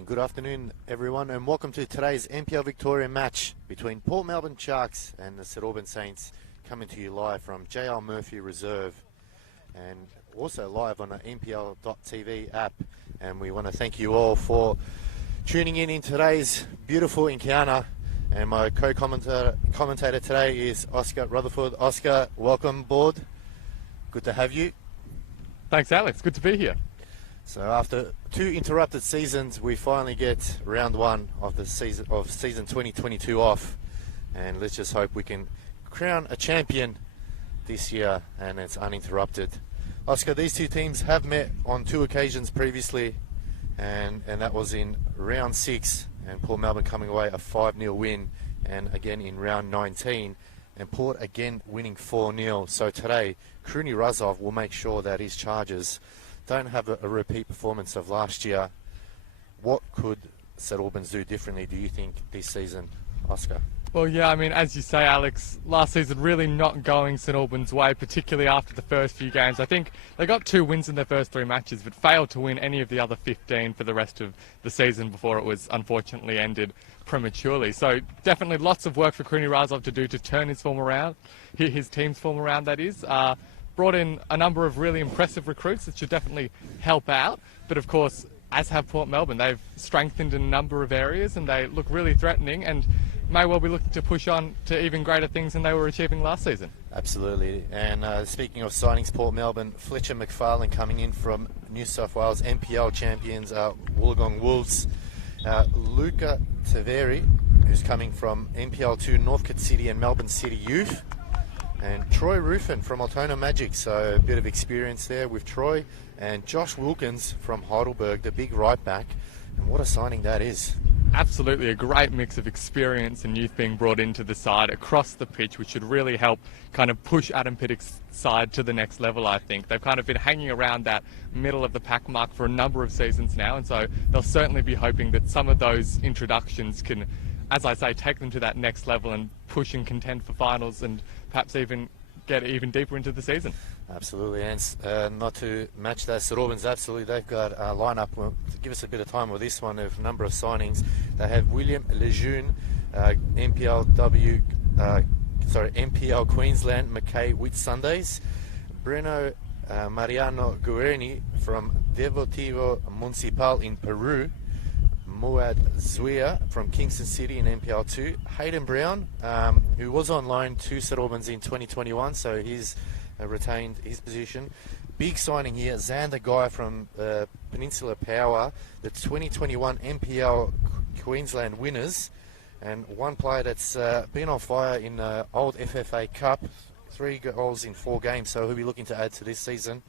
And good afternoon, everyone, and welcome to today's NPL Victoria match between Port Melbourne Sharks and the St Albans Saints, coming to you live from JL Murphy Reserve and also live on the NPL.tv app. And we want to thank you all for tuning in today's beautiful encounter. And my co-commentator today is Oscar Rutherford. Oscar, welcome aboard. Good to have you. Thanks, Alex. Good to be here. So after 2 interrupted seasons, we finally get round 1 of the season 2022 off, and let's just hope we can crown a champion this year and it's uninterrupted. Oscar, these two teams have met on 2 occasions previously, and that was in round 6, and Port Melbourne coming away a 5-0 win, and again in round 19, and Port again winning 4-0. So today, Kruni Razov will make sure that his Chargers don't have a repeat performance of last year. What could St Albans do differently, do you think, this season, Oscar? Well, yeah, I mean, as you say, Alex, last season really not going St Albans' way, particularly after the first few games. I think they got 2 wins in their first 3 matches, but failed to win any of the other 15 for the rest of the season before it was unfortunately ended prematurely. So definitely lots of work for Kruni Razov to do to turn his form around, his team's form around, that is. Brought in a number of really impressive recruits that should definitely help out. But of course, as have Port Melbourne, they've strengthened in a number of areas and they look really threatening and may well be looking to push on to even greater things than they were achieving last season. Absolutely. And speaking of signings, Port Melbourne, Fletcher McFarlane coming in from New South Wales NPL champions Wollongong Wolves. Luca Taveri, who's coming from NPL 2 Northcote City and Melbourne City Youth. And Troy Ruffin from Altona Magic, so a bit of experience there with Troy. And Josh Wilkins from Heidelberg, the big right back. And what a signing that is. Absolutely, a great mix of experience and youth being brought into the side across the pitch, which should really help kind of push Adam Pittock's side to the next level, I think. They've kind of been hanging around that middle of the pack mark for a number of seasons now, and so they'll certainly be hoping that some of those introductions can, as I say, take them to that next level and push and contend for finals and perhaps even get even deeper into the season. Absolutely, and not to match that, St Albans, absolutely, they've got a lineup. Well, to give us a bit of time with this one, of a number of signings. They have William Lejeune, NPL Queensland, Mackay Whitsundays, Breno Mariano Guerni from Deportivo Municipal in Peru, Muad Zuia from Kingston City in NPL 2, Hayden Brown, who was on loan to St Albans in 2021, so he's retained his position. Big signing here, Xander Guy from Peninsula Power, the 2021 NPL Queensland winners, and one player that's been on fire in the old FFA Cup, 3 goals in 4 games, so he'll be looking to add to this season.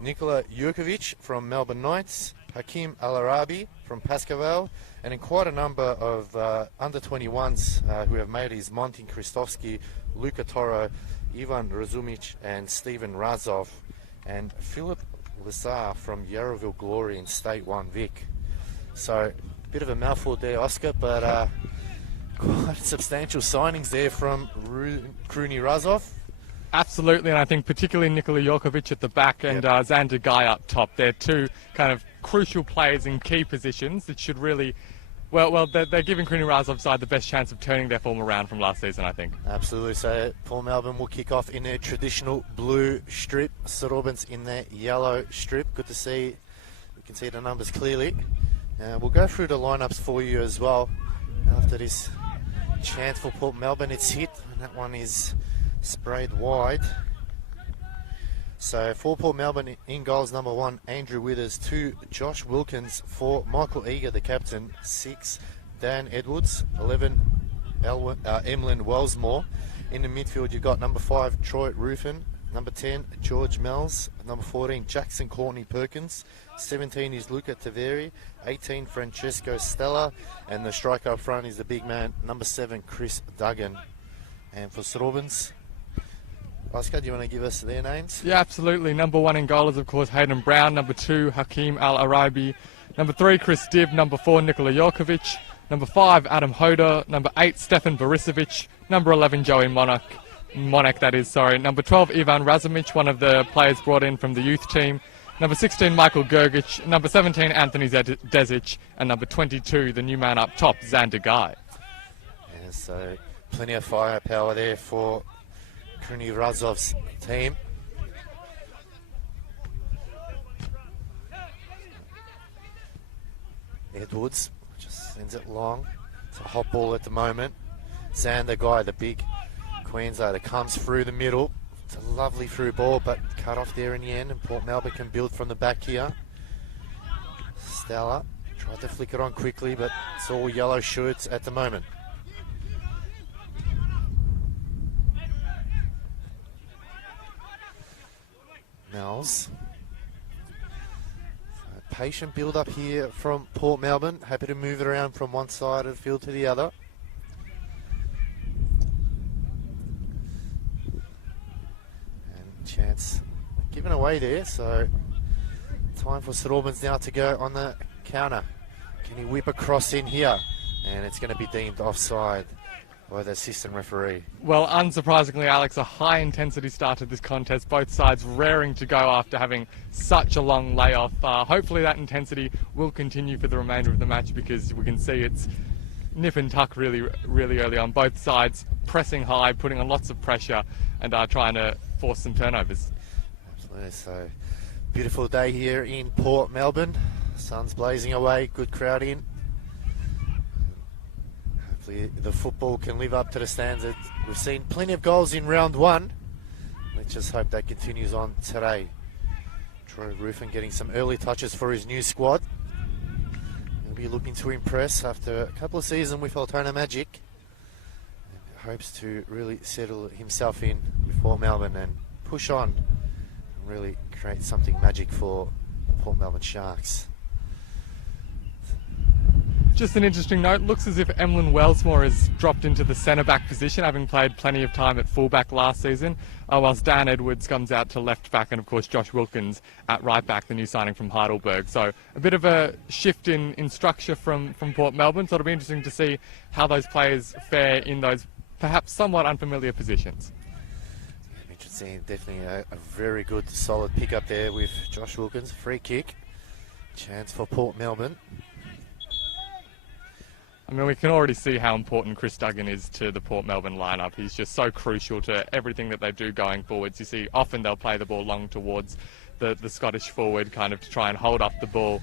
Nikola Jurkovic from Melbourne Knights, Hakim Al-Arabi from Pascaval, and in quite a number of under-21s who have made his Montin Kristovsky, Luka Toro, Ivan Razumic and Stephen Razov, and Philip Lazar from Yarraville Glory in State 1 Vic. So, a bit of a mouthful there, Oscar, but quite substantial signings there from Kruni Razov. Absolutely, and I think particularly Nikola Jurkovic at the back and Xander Guy up top. They're 2 kind of crucial players in key positions that should really, well, they're giving Kruni Razov's side the best chance of turning their form around from last season, I think. Absolutely. So Port Melbourne will kick off in their traditional blue strip, St Albans in their yellow strip. Good to see. You can see the numbers clearly. We'll go through the lineups for you as well after this chance for Port Melbourne. It's hit, and that one is sprayed wide. So for Port Melbourne, in goals, number 1, Andrew Withers, 2, Josh Wilkins, 4, Michael Eager, the captain, 6, Dan Edwards, 11, Emlyn Wellsmore. In the midfield, you've got number 5, Troy Ruffin, number 10, George Mells, number 14, Jackson Courtney Perkins, 17 is Luca Taveri, 18, Francesco Stella, and the striker up front is the big man, number 7, Chris Duggan. And for St Albans, Oscar, do you want to give us their names? Yeah, absolutely. Number 1 in goal is, of course, Hayden Brown. Number 2, Hakim Al-Arabi. Number 3, Chris Dibb. Number 4, Nikola Jurkovic. Number 5, Adam Hoda. Number 8, Stefan Borisovic. Number 11, Joey Monarch, that is, sorry. Number 12, Ivan Razumic, one of the players brought in from the youth team. Number 16, Michael Gergich. Number 17, Anthony Desic. And number 22, the new man up top, Xander Guy. Yeah, so plenty of firepower there for Kruni Razov's team. Edwards just sends it long. It's a hot ball at the moment. Xander Guy, the big Queenslander, comes through the middle. It's a lovely through ball, but cut off there in the end, and Port Melbourne can build from the back here. Stella tried to flick it on quickly, but it's all yellow shirts at the moment. Nels. Patient build up here from Port Melbourne. Happy to move it around from one side of the field to the other. And chance given away there, so time for St Albans now to go on the counter. Can he whip across in here? And it's going to be deemed offside by the assistant referee. Well, unsurprisingly, Alex, a high-intensity start to this contest. Both sides raring to go after having such a long layoff. Hopefully that intensity will continue for the remainder of the match, because we can see it's nip and tuck really early on. Both sides pressing high, putting on lots of pressure, and trying to force some turnovers. Absolutely. So, beautiful day here in Port Melbourne. Sun's blazing away, good crowd in. Hopefully the football can live up to the standards. We've seen plenty of goals in round one. Let's just hope that continues on today. Troy Ruffin getting some early touches for his new squad. He'll be looking to impress after a couple of seasons with Altona Magic. And hopes to really settle himself in with Port Melbourne and push on and really create something magic for the Port Melbourne Sharks. Just an interesting note, looks as if Emlyn Wellsmore has dropped into the centre-back position, having played plenty of time at full-back last season, whilst Dan Edwards comes out to left-back, and of course Josh Wilkins at right-back, the new signing from Heidelberg. So a bit of a shift in structure from Port Melbourne, so it'll be interesting to see how those players fare in those perhaps somewhat unfamiliar positions. Interesting, definitely a very good solid pick-up there with Josh Wilkins, free kick. Chance for Port Melbourne. I mean, we can already see how important Chris Duggan is to the Port Melbourne lineup. He's just so crucial to everything that they do going forwards. You see, often they'll play the ball long towards the Scottish forward, kind of to try and hold up the ball.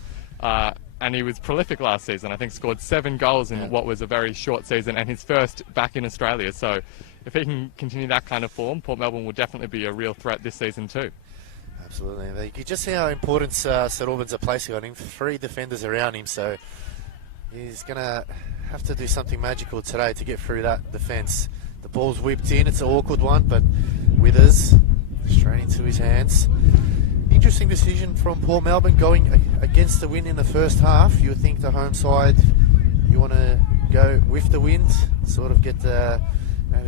And he was prolific last season. I think scored 7 goals in what was a very short season, and his first back in Australia. So if he can continue that kind of form, Port Melbourne will definitely be a real threat this season too. Absolutely. You can just see how important St Albans are placing on him. 3 defenders around him, so he's going to have to do something magical today to get through that defence. The ball's whipped in. It's an awkward one, but Withers straight into his hands. Interesting decision from Port Melbourne going against the wind in the first half. You would think the home side, you want to go with the wind, sort of get the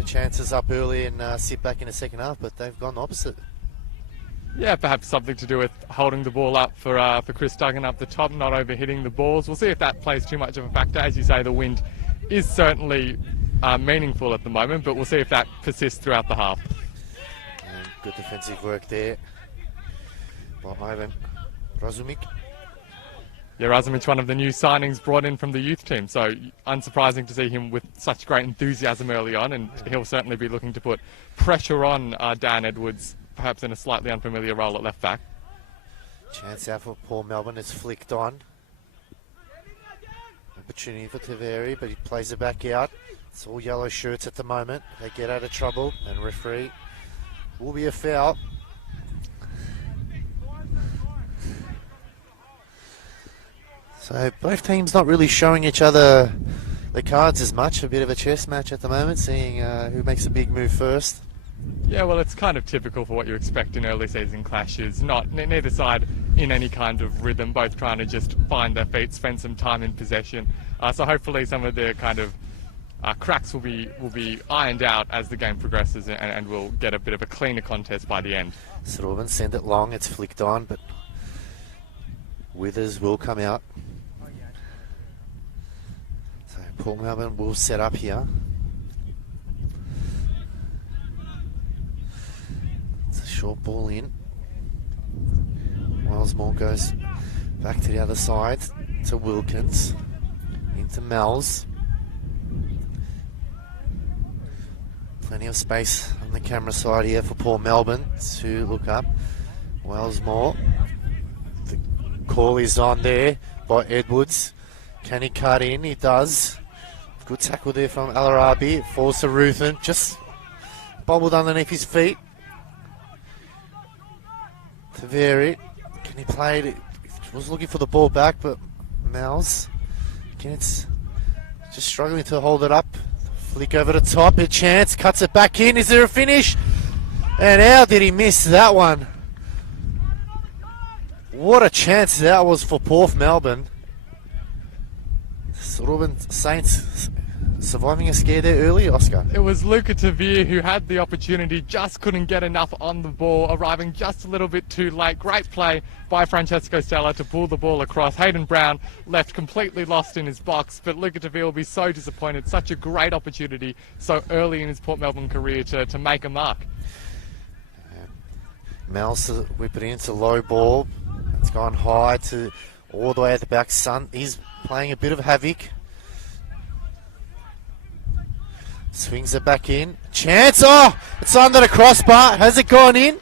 chances up early and sit back in the second half, but they've gone the opposite. Yeah, perhaps something to do with holding the ball up for Chris Duggan up the top, not overhitting the balls. We'll see if that plays too much of a factor. As you say, the wind is certainly meaningful at the moment, but we'll see if that persists throughout the half. And good defensive work there by Ivan Razumic. Yeah, Razumic, one of the new signings brought in from the youth team, so unsurprising to see him with such great enthusiasm early on, and he'll certainly be looking to put pressure on Dan Edwards, perhaps in a slightly unfamiliar role at left back. Chance out for Paul Melbourne. It's flicked on. Opportunity for Taveri, but he plays it back out. It's all yellow shirts at the moment. They get out of trouble, and referee will be a foul. So both teams not really showing each other the cards as much. A bit of a chess match at the moment, seeing who makes a big move first. Yeah, well, it's kind of typical for what you expect in early season clashes. Neither side in any kind of rhythm, both trying to just find their feet, spend some time in possession. So hopefully some of the kind of cracks will be ironed out as the game progresses, and we'll get a bit of a cleaner contest by the end. St Albans send it long, it's flicked on, but Withers will come out. So Paul Melbourne will set up here. It's a short ball in. Wellsmore goes back to the other side to Wilkins, into Mel's. Plenty of space on the camera side here for Port Melbourne to look up. Wellsmore, the call is on there by Edwards. Can he cut in? He does. Good tackle there from Al-Arabi. Falls to Ruthen, just bobbled underneath his feet. To vary. Can he play it? He was looking for the ball back, but Mouse gets just struggling to hold it up. Flick over the top, a chance, cuts it back in. Is there a finish? And how did he miss that one? What a chance that was for Port Melbourne. Robin Saints surviving a scare there early, Oscar. It was Luca Tavir who had the opportunity, just couldn't get enough on the ball, arriving just a little bit too late. Great play by Francesco Stella to pull the ball across. Hayden Brown left completely lost in his box, but Luca Tavir will be so disappointed. Such a great opportunity so early in his Port Melbourne career to make a mark. Mel's whip it into low ball. It's gone high to all the way at the back. Sun, he's playing a bit of havoc. Swings it back in. Chance. Oh, it's under the crossbar. Has it gone in?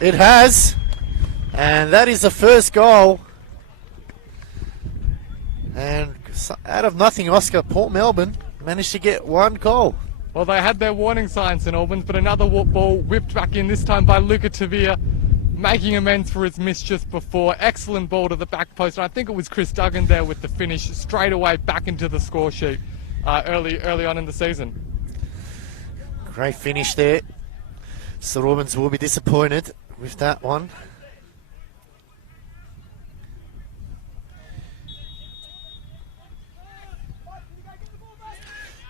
It has. And that is the first goal. And out of nothing, Oscar, Port Melbourne managed to get one goal. Well, they had their warning signs in Albans, but another ball whipped back in, this time by Luca Tavir, making amends for his miss just before. Excellent ball to the back post. And I think it was Chris Duggan there with the finish straight away back into the score sheet early on in the season. Great finish there. St Albans will be disappointed with that one.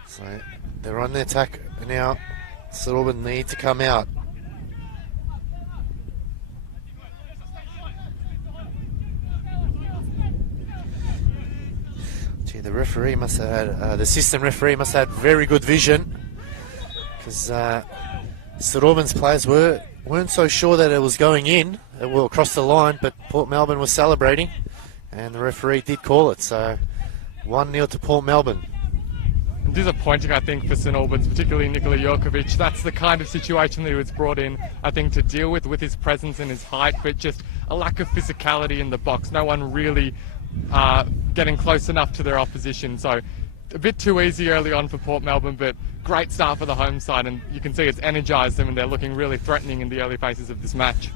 So they're on the attack now. St Albans need to come out. The referee must have had, the assistant referee must have had very good vision, because St Albans players weren't so sure that it was going in, it will cross the line, but Port Melbourne was celebrating, and the referee did call it. So 1-0 to Port Melbourne. And disappointing, I think, for St Albans, particularly Nikola Jokovic. That's the kind of situation that he was brought in, I think, to deal with his presence and his height, but just a lack of physicality in the box. No one really getting close enough to their opposition, so a bit too easy early on for Port Melbourne, but great start for the home side, and you can see it's energised them and they're looking really threatening in the early phases of this match.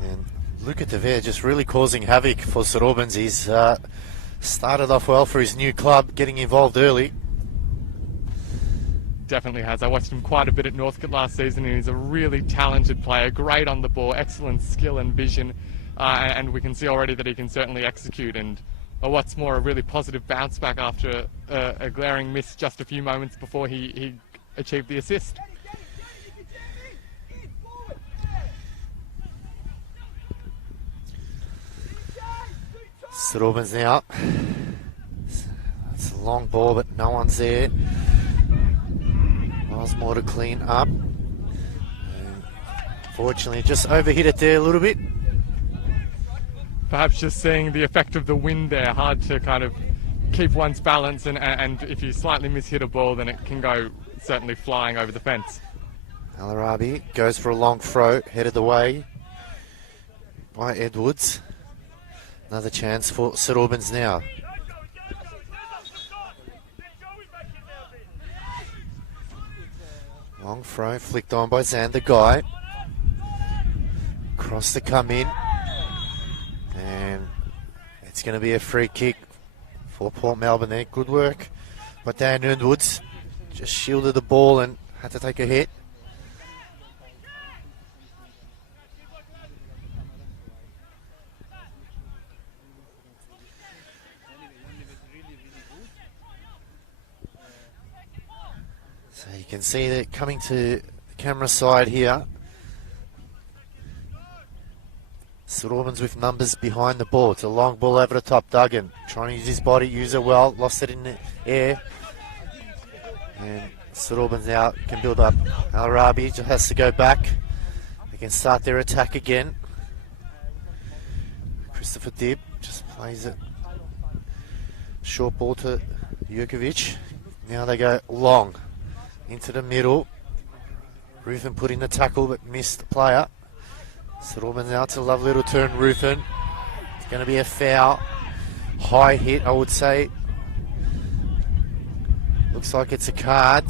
And Luca Tavir just really causing havoc for St Albans. He's started off well for his new club, getting involved early. Definitely has. I watched him quite a bit at Northcote last season, and he's a really talented player, great on the ball, excellent skill and vision. And we can see already that he can certainly execute, and what's more, a really positive bounce back after a glaring miss just a few moments before he achieved the assist. St Albans now. It's a long ball, but no one's there. Miles more to clean up. Fortunately, just overhit it there a little bit. Perhaps just seeing the effect of the wind there, hard to kind of keep one's balance, and if you slightly mishit a ball, then it can go certainly flying over the fence. Al-Arabi goes for a long throw, headed away by Edwards. Another chance for St Albans now. Long throw, flicked on by Xander Guy. Cross to come in. And it's going to be a free kick for Port Melbourne there. Good work by Dan Edwards. Just shielded the ball and had to take a hit. So you can see that coming to the camera side here. St Albans with numbers behind the ball. It's a long ball over the top. Duggan trying to use his body, use it well. Lost it in the air. And St Albans now can build up. Al-Arabi just has to go back. They can start their attack again. Christopher Dibb just plays it. Short ball to Jurkovic. Now they go long into the middle. Rufen put in the tackle but missed the player. St Albans now to a lovely little turn. Rufen. It's going to be a foul. High hit, I would say. Looks like it's a card.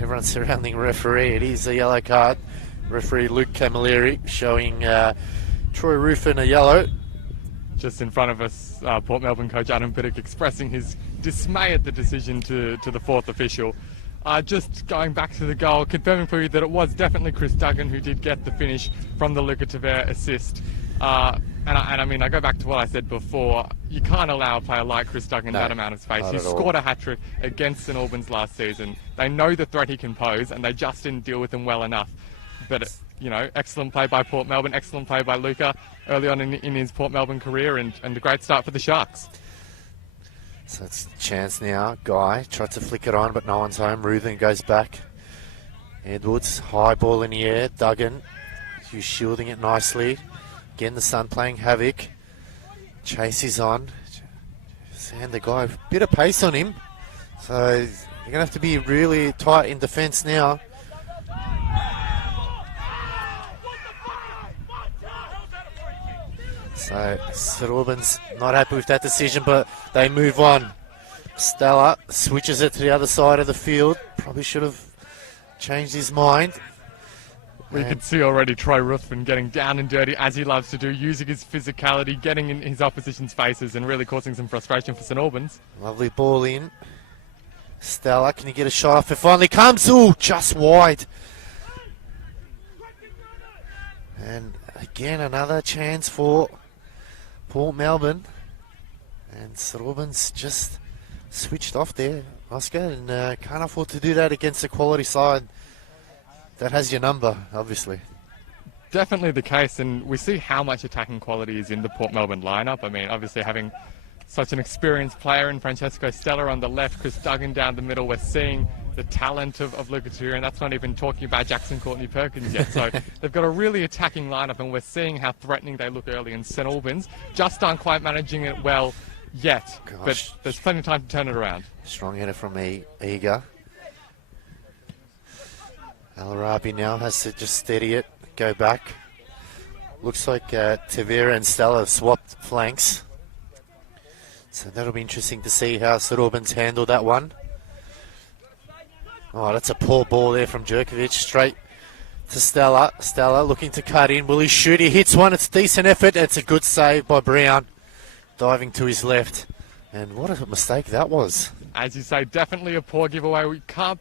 Everyone's surrounding referee. It is a yellow card. Referee Luke Camilleri showing Troy Rufen a yellow. Just in front of us, Port Melbourne coach Adam Piddock expressing his dismay at the decision to the fourth official. Just going back to the goal, confirming for you that it was definitely Chris Duggan who did get the finish from the Luca Tavera assist. I mean, I go back to what I said before. You can't allow a player like Chris Duggan that amount of space. He scored a hat-trick against St Albans last season. They know the threat he can pose, and they just didn't deal with him well enough. But, excellent play by Port Melbourne, excellent play by Luca early on in his Port Melbourne career, and a great start for the Sharks. So it's a chance now. Guy tried to flick it on, but no one's home. Ruthen goes back. Edwards, high ball in the air. Duggan, who's shielding it nicely. Again, the Sun playing havoc. Chase is on. And the guy, a bit of pace on him. So you're going to have to be really tight in defence now. So St Albans not happy with that decision, but they move on. Stella switches it to the other side of the field. Probably should have changed his mind. We can see already Troy Ruthven getting down and dirty, as he loves to do, using his physicality, getting in his opposition's faces and really causing some frustration for St Albans. Lovely ball in. Stella, can he get a shot off? It finally comes. Ooh, just wide. And again, another chance for Port Melbourne. And St Albans just switched off there, Oscar, and can't afford to do that against a quality side that has your number, obviously. Definitely the case, and we see how much attacking quality is in the Port Melbourne lineup. I mean, obviously having such an experienced player in Francesco Stella on the left, Chris Duggan down the middle, we're seeing the talent of Luca Tavera, and that's not even talking about Jackson Courtney Perkins yet. So they've got a really attacking lineup, and we're seeing how threatening they look early, in St Albans just aren't quite managing it well yet. Gosh. But there's plenty of time to turn it around. Strong header from Eager. Al-Arabi now has to just steady it, go back. Looks like Tavera and Stella have swapped flanks. So that'll be interesting to see how St Albans handle that one. Oh, that's a poor ball there from Jurkovic, straight to Stella. Stella looking to cut in. Will he shoot? He hits one. It's a decent effort. It's a good save by Brown, diving to his left. And what a mistake that was. As you say, definitely a poor giveaway. We can't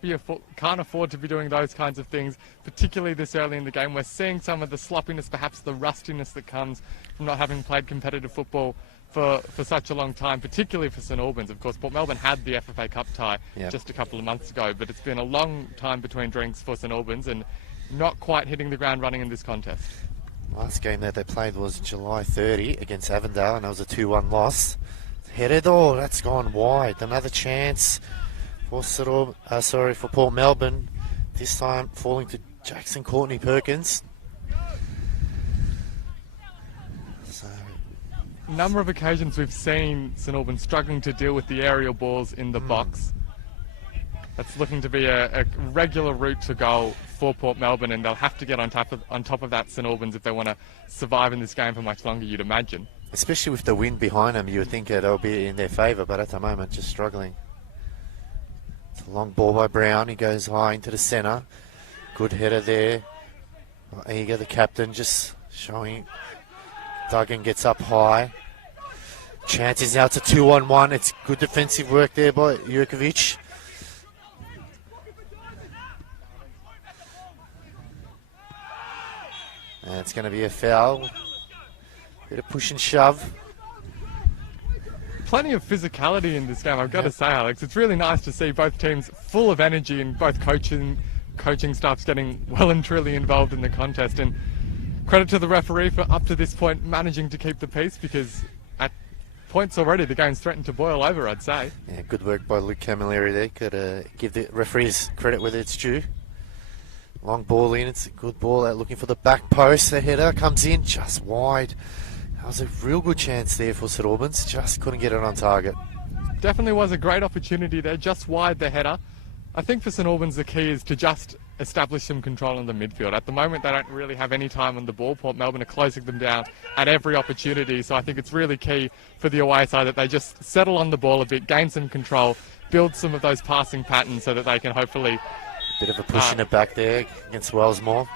afford to be doing those kinds of things, particularly this early in the game. We're seeing some of the sloppiness, perhaps the rustiness that comes from not having played competitive football for such a long time, particularly for St Albans. Of course, Port Melbourne had the FFA Cup tie just a couple of months ago, but it's been a long time between drinks for St Albans and not quite hitting the ground running in this contest. Last game that they played was July 30 against Avondale, and that was a 2-1 loss. Headed, oh, that's gone wide. Another chance for for Port Melbourne. This time falling to Jackson Courtney Perkins. So, number of occasions we've seen St Albans struggling to deal with the aerial balls in the box. That's looking to be a regular route to goal for Port Melbourne, and they'll have to get on top of that St Albans if they want to survive in this game for much longer, you'd imagine. Especially with the wind behind them, you would think it'll be in their favour, but at the moment, just struggling. It's a long ball by Brown. He goes high into the centre. Good header there. Eager, the captain, just showing. Duggan gets up high. Chances now to 2-on-1. It's good defensive work there by Jurkovic. And it's going to be a foul. Bit of push and shove. Plenty of physicality in this game, I've got to say, Alex. It's really nice to see both teams full of energy and both coaching staffs getting well and truly involved in the contest. And credit to the referee for, up to this point, managing to keep the peace, because at points already the game's threatened to boil over, I'd say. Yeah, good work by Luke Camilleri there. Could give the referees credit where it's due. Long ball in. It's a good ball out looking for the back post. The header comes in just wide. That was a real good chance there for St Albans. Just couldn't get it on target. Definitely was a great opportunity there, just wide the header. I think for St Albans the key is to just establish some control in the midfield. At the moment they don't really have any time on the ball. Port Melbourne are closing them down at every opportunity, so I think it's really key for the away side that they just settle on the ball a bit, gain some control, build some of those passing patterns so that they can hopefully... Bit of a push in it back there against Wellsmore.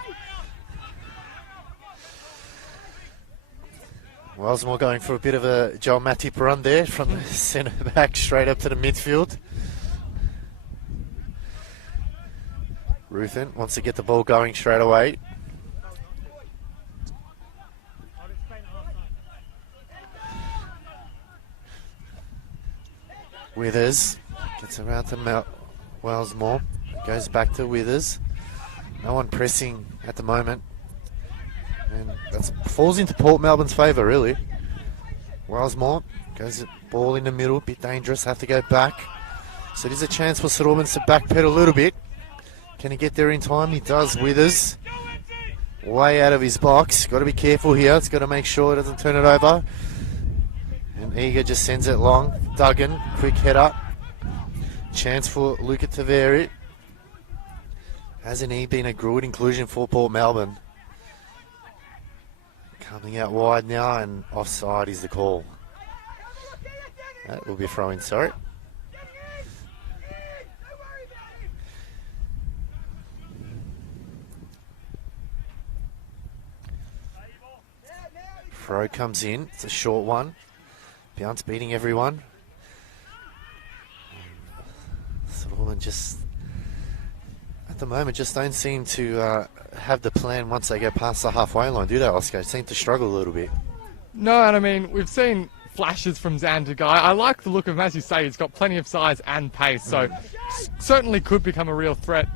Wellsmore going for a bit of a Joel Matip run there from the centre back straight up to the midfield. Ruthin wants to get the ball going straight away. Withers gets around to Wellsmore. Goes back to Withers. No one pressing at the moment. And that falls into Port Melbourne's favour, really. Wellsmore goes ball in the middle, bit dangerous, have to go back. So there's a chance for St Albans to backpedal a little bit. Can he get there in time? He does. Withers way out of his box. Got to be careful here. It's got to make sure it doesn't turn it over. And Eager just sends it long. Duggan, quick header. Chance for Luca Taveri. Hasn't he been a good inclusion for Port Melbourne? Coming out wide now, and offside is the call. That will be a throw-in, sorry. Throw comes in. It's a short one. Bounce beating everyone. Sullivan just, at the moment, just don't seem to have the plan once they go past the halfway line, do they, Oscar? Seem to struggle a little bit. No, and I mean, we've seen flashes from Xander Guy. I like the look of him, as you say, he's got plenty of size and pace, so certainly could become a real threat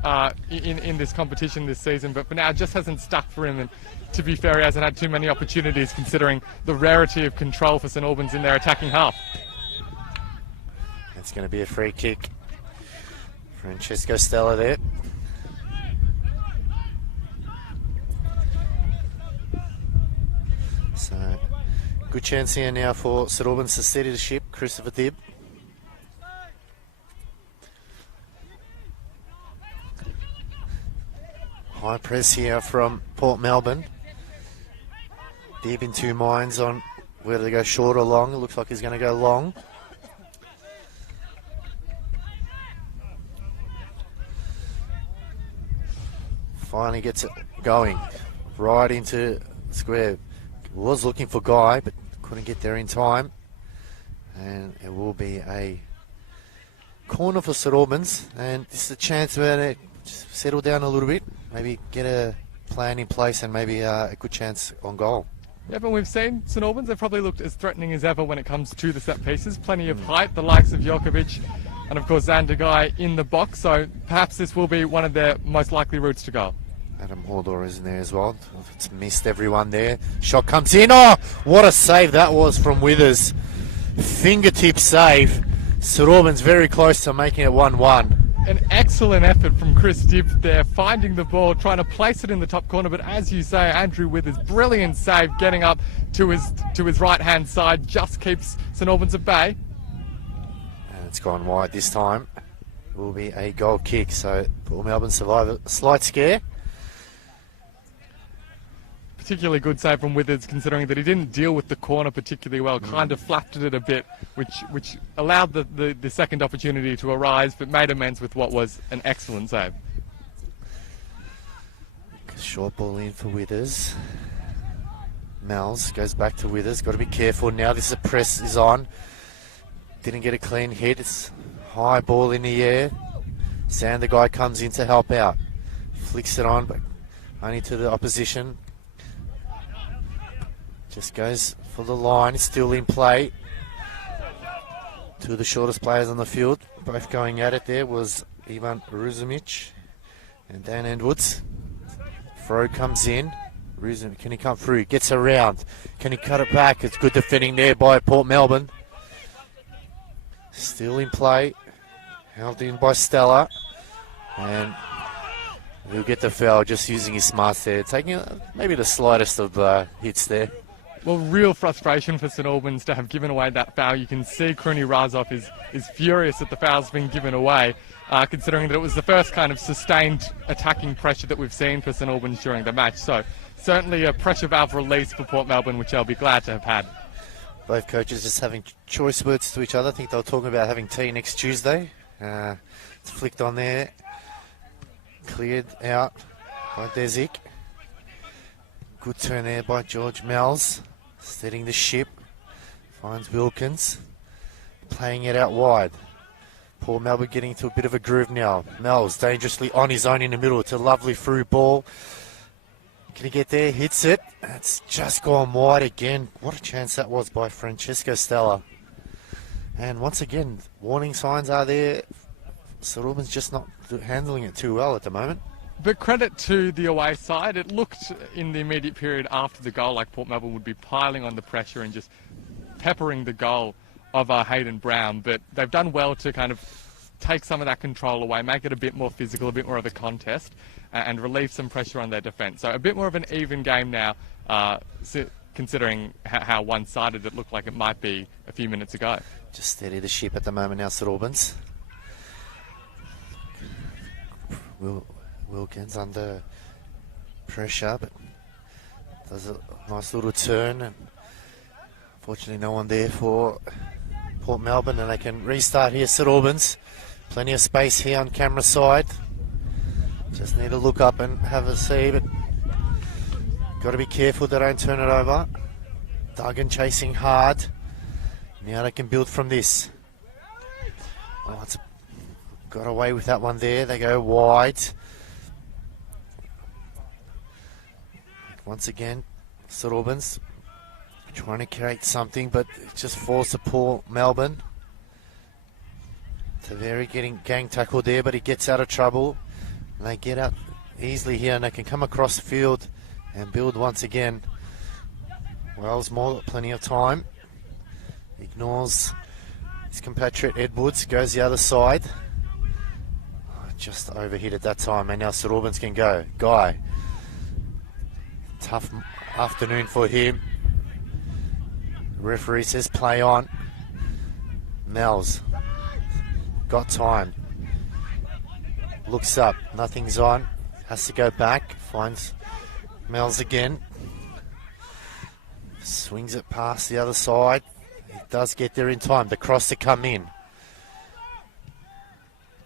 in this competition this season, but for now it just hasn't stuck for him, and to be fair, he hasn't had too many opportunities considering the rarity of control for St Albans in their attacking half. It's going to be a free kick. Francesco Stella there. So, good chance here now for St Albans to steady the ship. Christopher Dibb. High press here from Port Melbourne. Dibb in two minds on whether to go short or long. It looks like he's going to go long. Finally gets it going. Right into square. Was looking for Guy, but couldn't get there in time. And it will be a corner for St Albans. And this is a chance where they just settle down a little bit. Maybe get a plan in place and maybe a good chance on goal. Yeah, but we've seen St Albans, they've probably looked as threatening as ever when it comes to the set pieces. Plenty of height, the likes of Jokovic and of course Xander Guy in the box. So perhaps this will be one of their most likely routes to goal. Adam Hordor is in there as well. It's missed everyone there. Shot comes in. Oh, what a save that was from Withers. Fingertip save. St Albans very close to making it 1-1. An excellent effort from Chris Dibb there, finding the ball, trying to place it in the top corner, but as you say, Andrew Withers, brilliant save, getting up to his right-hand side, just keeps St Albans at bay. And it's gone wide this time. It will be a goal kick, so Port Melbourne survive a slight scare. Particularly good save from Withers, considering that he didn't deal with the corner particularly well, kind of flattened it a bit, which allowed the second opportunity to arise, but made amends with what was an excellent save. Short ball in for Withers. Mel's goes back to Withers. Got to be careful now. This is a press is on. Didn't get a clean hit. It's high ball in the air. Xander Guy comes in to help out. Flicks it on, but only to the opposition. Just goes for the line. It's still in play. Two of the shortest players on the field, both going at it there, was Ivan Ruzumic and Dan Edwards. Throw comes in. Ruzumic, can he come through? Gets around. Can he cut it back? It's good defending there by Port Melbourne. Still in play. Held in by Stella. And He'll get the foul just using his smarts there, taking maybe the slightest of hits there. Well, real frustration for St Albans to have given away that foul. You can see Kruni Razov is furious that the foul's been given away, considering that it was the first kind of sustained attacking pressure that we've seen for St Albans during the match. So certainly a pressure valve release for Port Melbourne, which they'll be glad to have had. Both coaches just having choice words to each other. I think they were talking about having tea next Tuesday. It's flicked on there. Cleared out by Dezik. Good turn there by George Mells. Steadying the ship. Finds Wilkins. Playing it out wide. Port Melbourne getting into a bit of a groove now. Mells dangerously on his own in the middle. It's a lovely through ball. Can he get there? Hits it. It's just gone wide again. What a chance that was by Francesco Stella. And once again, warning signs are there. St Albans just not handling it too well at the moment. But credit to the away side. It looked in the immediate period after the goal like Port Melbourne would be piling on the pressure and just peppering the goal of Hayden Brown. But they've done well to kind of take some of that control away, make it a bit more physical, a bit more of a contest, and relieve some pressure on their defence. So a bit more of an even game now, considering how one-sided it looked like it might be a few minutes ago. Just steady the ship at the moment now, St Albans. Wilkins under pressure, but does a nice little turn, and fortunately no one there for Port Melbourne, and they can restart here. St Albans, plenty of space here on camera side. Just need to look up and have a see, but got to be careful they don't turn it over. Duggan chasing hard. Now they can build from this. Oh, got away with that one there. They go wide. Once again, St Albans trying to create something, but it just falls to Port Melbourne. Taveri getting gang tackled there, but he gets out of trouble. And they get out easily here, and they can come across the field and build once again. Wellsmore, plenty of time. Ignores his compatriot Edwards, goes the other side. Just overhit at that time, and now St Albans can go. Guy. Tough afternoon for him. The referee says play on. Mells. Got time. Looks up. Nothing's on. Has to go back. Finds Mells again. Swings it past the other side. He does get there in time. The cross to come in.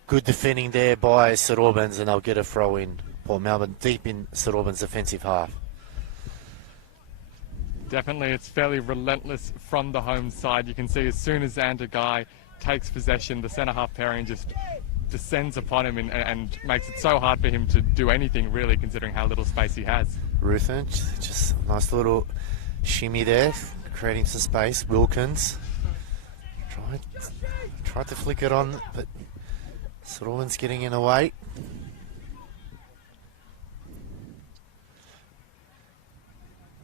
Good defending there by St Albans, and they'll get a throw in. Port Melbourne deep in St Albans' defensive half. Definitely, it's fairly relentless from the home side. You can see as soon as Xander Guy takes possession, the centre-half pairing just descends upon him and makes it so hard for him to do anything, really, considering how little space he has. Ruthin, just a nice little shimmy there, creating some space. Wilkins tried to flick it on, but St Albans getting in the way.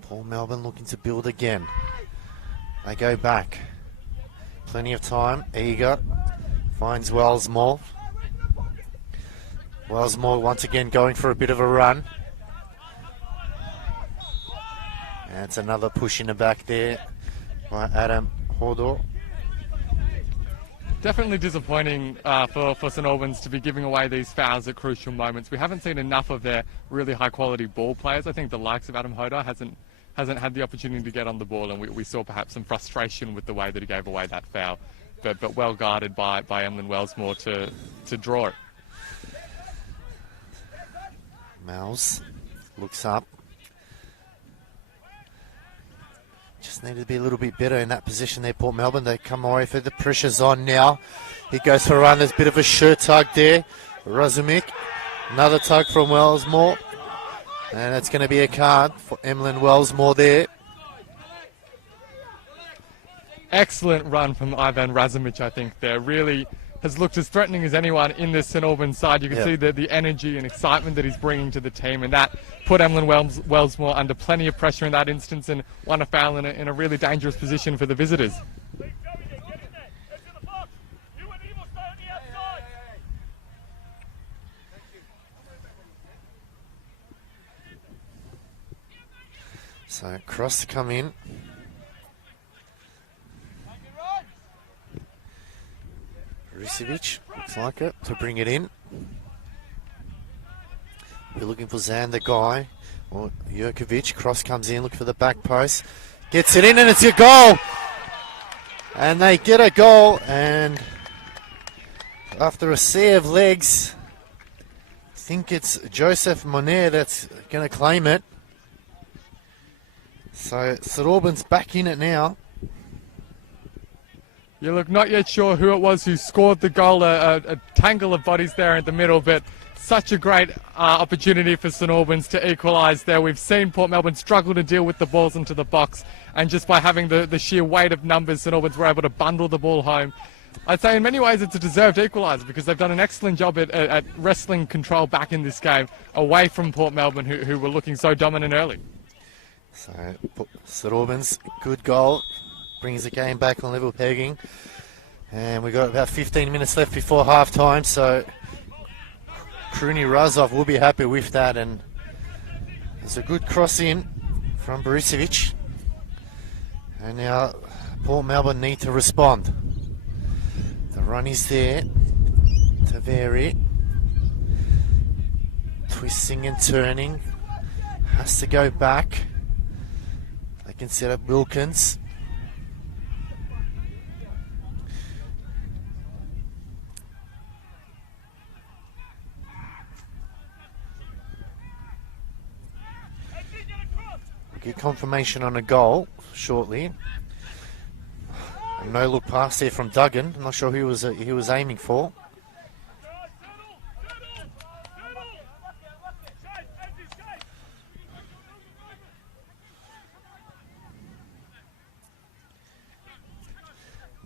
Port Melbourne looking to build again. They go back. Plenty of time. Eager. Finds Wellsmore. Wellsmore once again going for a bit of a run. And it's another push in the back there by Adam Hodor. Definitely disappointing for St Albans to be giving away these fouls at crucial moments. We haven't seen enough of their really high-quality ball players. I think the likes of Adam Hodor hasn't had the opportunity to get on the ball, and we saw perhaps some frustration with the way that he gave away that foul. But well guarded by Emlyn Wellsmore to draw it. Mells looks up. Just needed to be a little bit better in that position there, Port Melbourne. They come away for the pressure's on now. He goes for a run. There's a bit of a shirt tug there. Razumic. Another tug from Wellsmore. And it's going to be a card for Emlyn Wellsmore there. Excellent run from Ivan Razumic, I think, there. Really has looked as threatening as anyone in this St Albans side. You can see the energy and excitement that he's bringing to the team, and that put Emlyn Wellsmore under plenty of pressure in that instance and won a foul in a really dangerous position for the visitors. So cross to come in. Ricevic, looks like it, to bring it in. We're looking for Xander Guy. Or Jurkovic, cross comes in, look for the back post. Gets it in and it's a goal! And they get a goal, and after a sea of legs, I think it's Joseph Monet that's going to claim it. So St Albans back in it now. You look not yet sure who it was who scored the goal, a tangle of bodies there in the middle, but such a great opportunity for St Albans to equalise there. We've seen Port Melbourne struggle to deal with the balls into the box, and just by having the sheer weight of numbers, St Albans were able to bundle the ball home. I'd say in many ways it's a deserved equaliser because they've done an excellent job at wrestling control back in this game away from Port Melbourne, who were looking so dominant early. So St Albans, good goal, brings the game back on level pegging, and we've got about 15 minutes left before half time, so Kruni Razov will be happy with that, and there's a good cross in from Borisevic, and now Port Melbourne need to respond. The run is there, Taveri, twisting and turning, has to go back. They can set up Wilkins. Get confirmation on a goal shortly. A no look pass there from Duggan. I'm not sure who he was aiming for.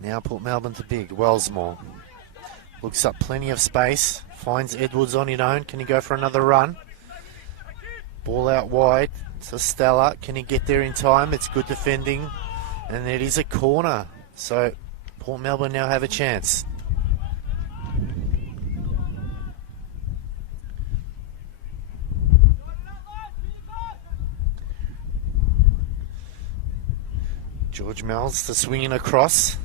Now Port Melbourne to big. Wellsmore looks up plenty of space. Finds Edwards on his own. Can he go for another run? Ball out wide. So Stella, can he get there in time? It's good defending, and it is a corner. So Port Melbourne now have a chance. George Mells to swing in across.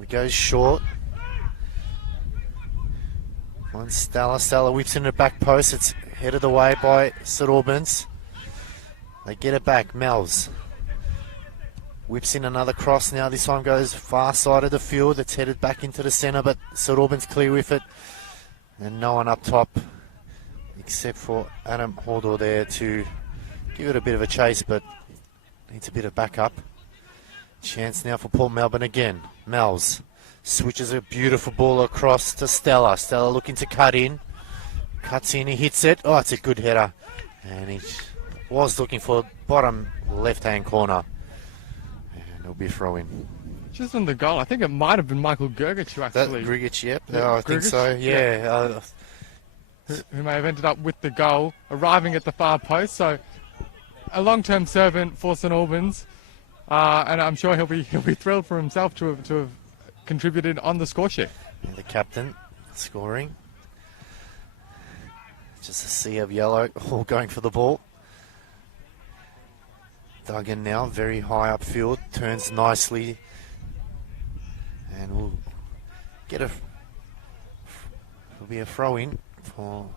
It goes short. One Stella. Stella whips in the back post. It's headed away by St Albans. They get it back. Mells whips in another cross now. This time goes far side of the field. It's headed back into the centre, but St Albans clear with it. And no one up top except for Adam Hordor there to give it a bit of a chase, but needs a bit of backup. Chance now for Port Melbourne again. Mells switches a beautiful ball across to Stella. Stella looking to cut in. Cuts in, he hits it. Oh, it's a good header. And he was looking for bottom left-hand corner. And it'll be a throw-in. Just on the goal, I think it might have been Michael Grgic who actually... Grgic, yep. Yeah, I think so, yeah. Who may have ended up with the goal, arriving at the far post. So a long-term servant for St Albans. And I'm sure he'll be thrilled for himself to have contributed on the score sheet. And the captain scoring. Just a sea of yellow, all going for the ball. Duggan now, very high upfield, turns nicely. And we'll get it'll be a throw-in for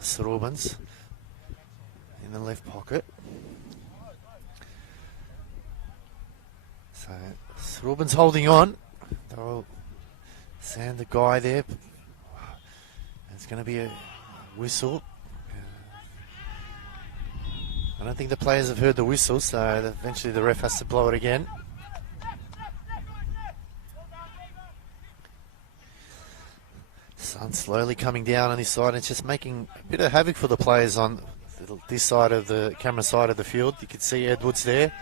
St Albans in the left pocket. So St Albans holding on. They'll sand the guy there. It's going to be a whistle. I don't think the players have heard the whistle, so eventually the ref has to blow it again. Sun slowly coming down on this side. It's just making a bit of havoc for the players on this side of the camera side of the field. You can see Edwards there.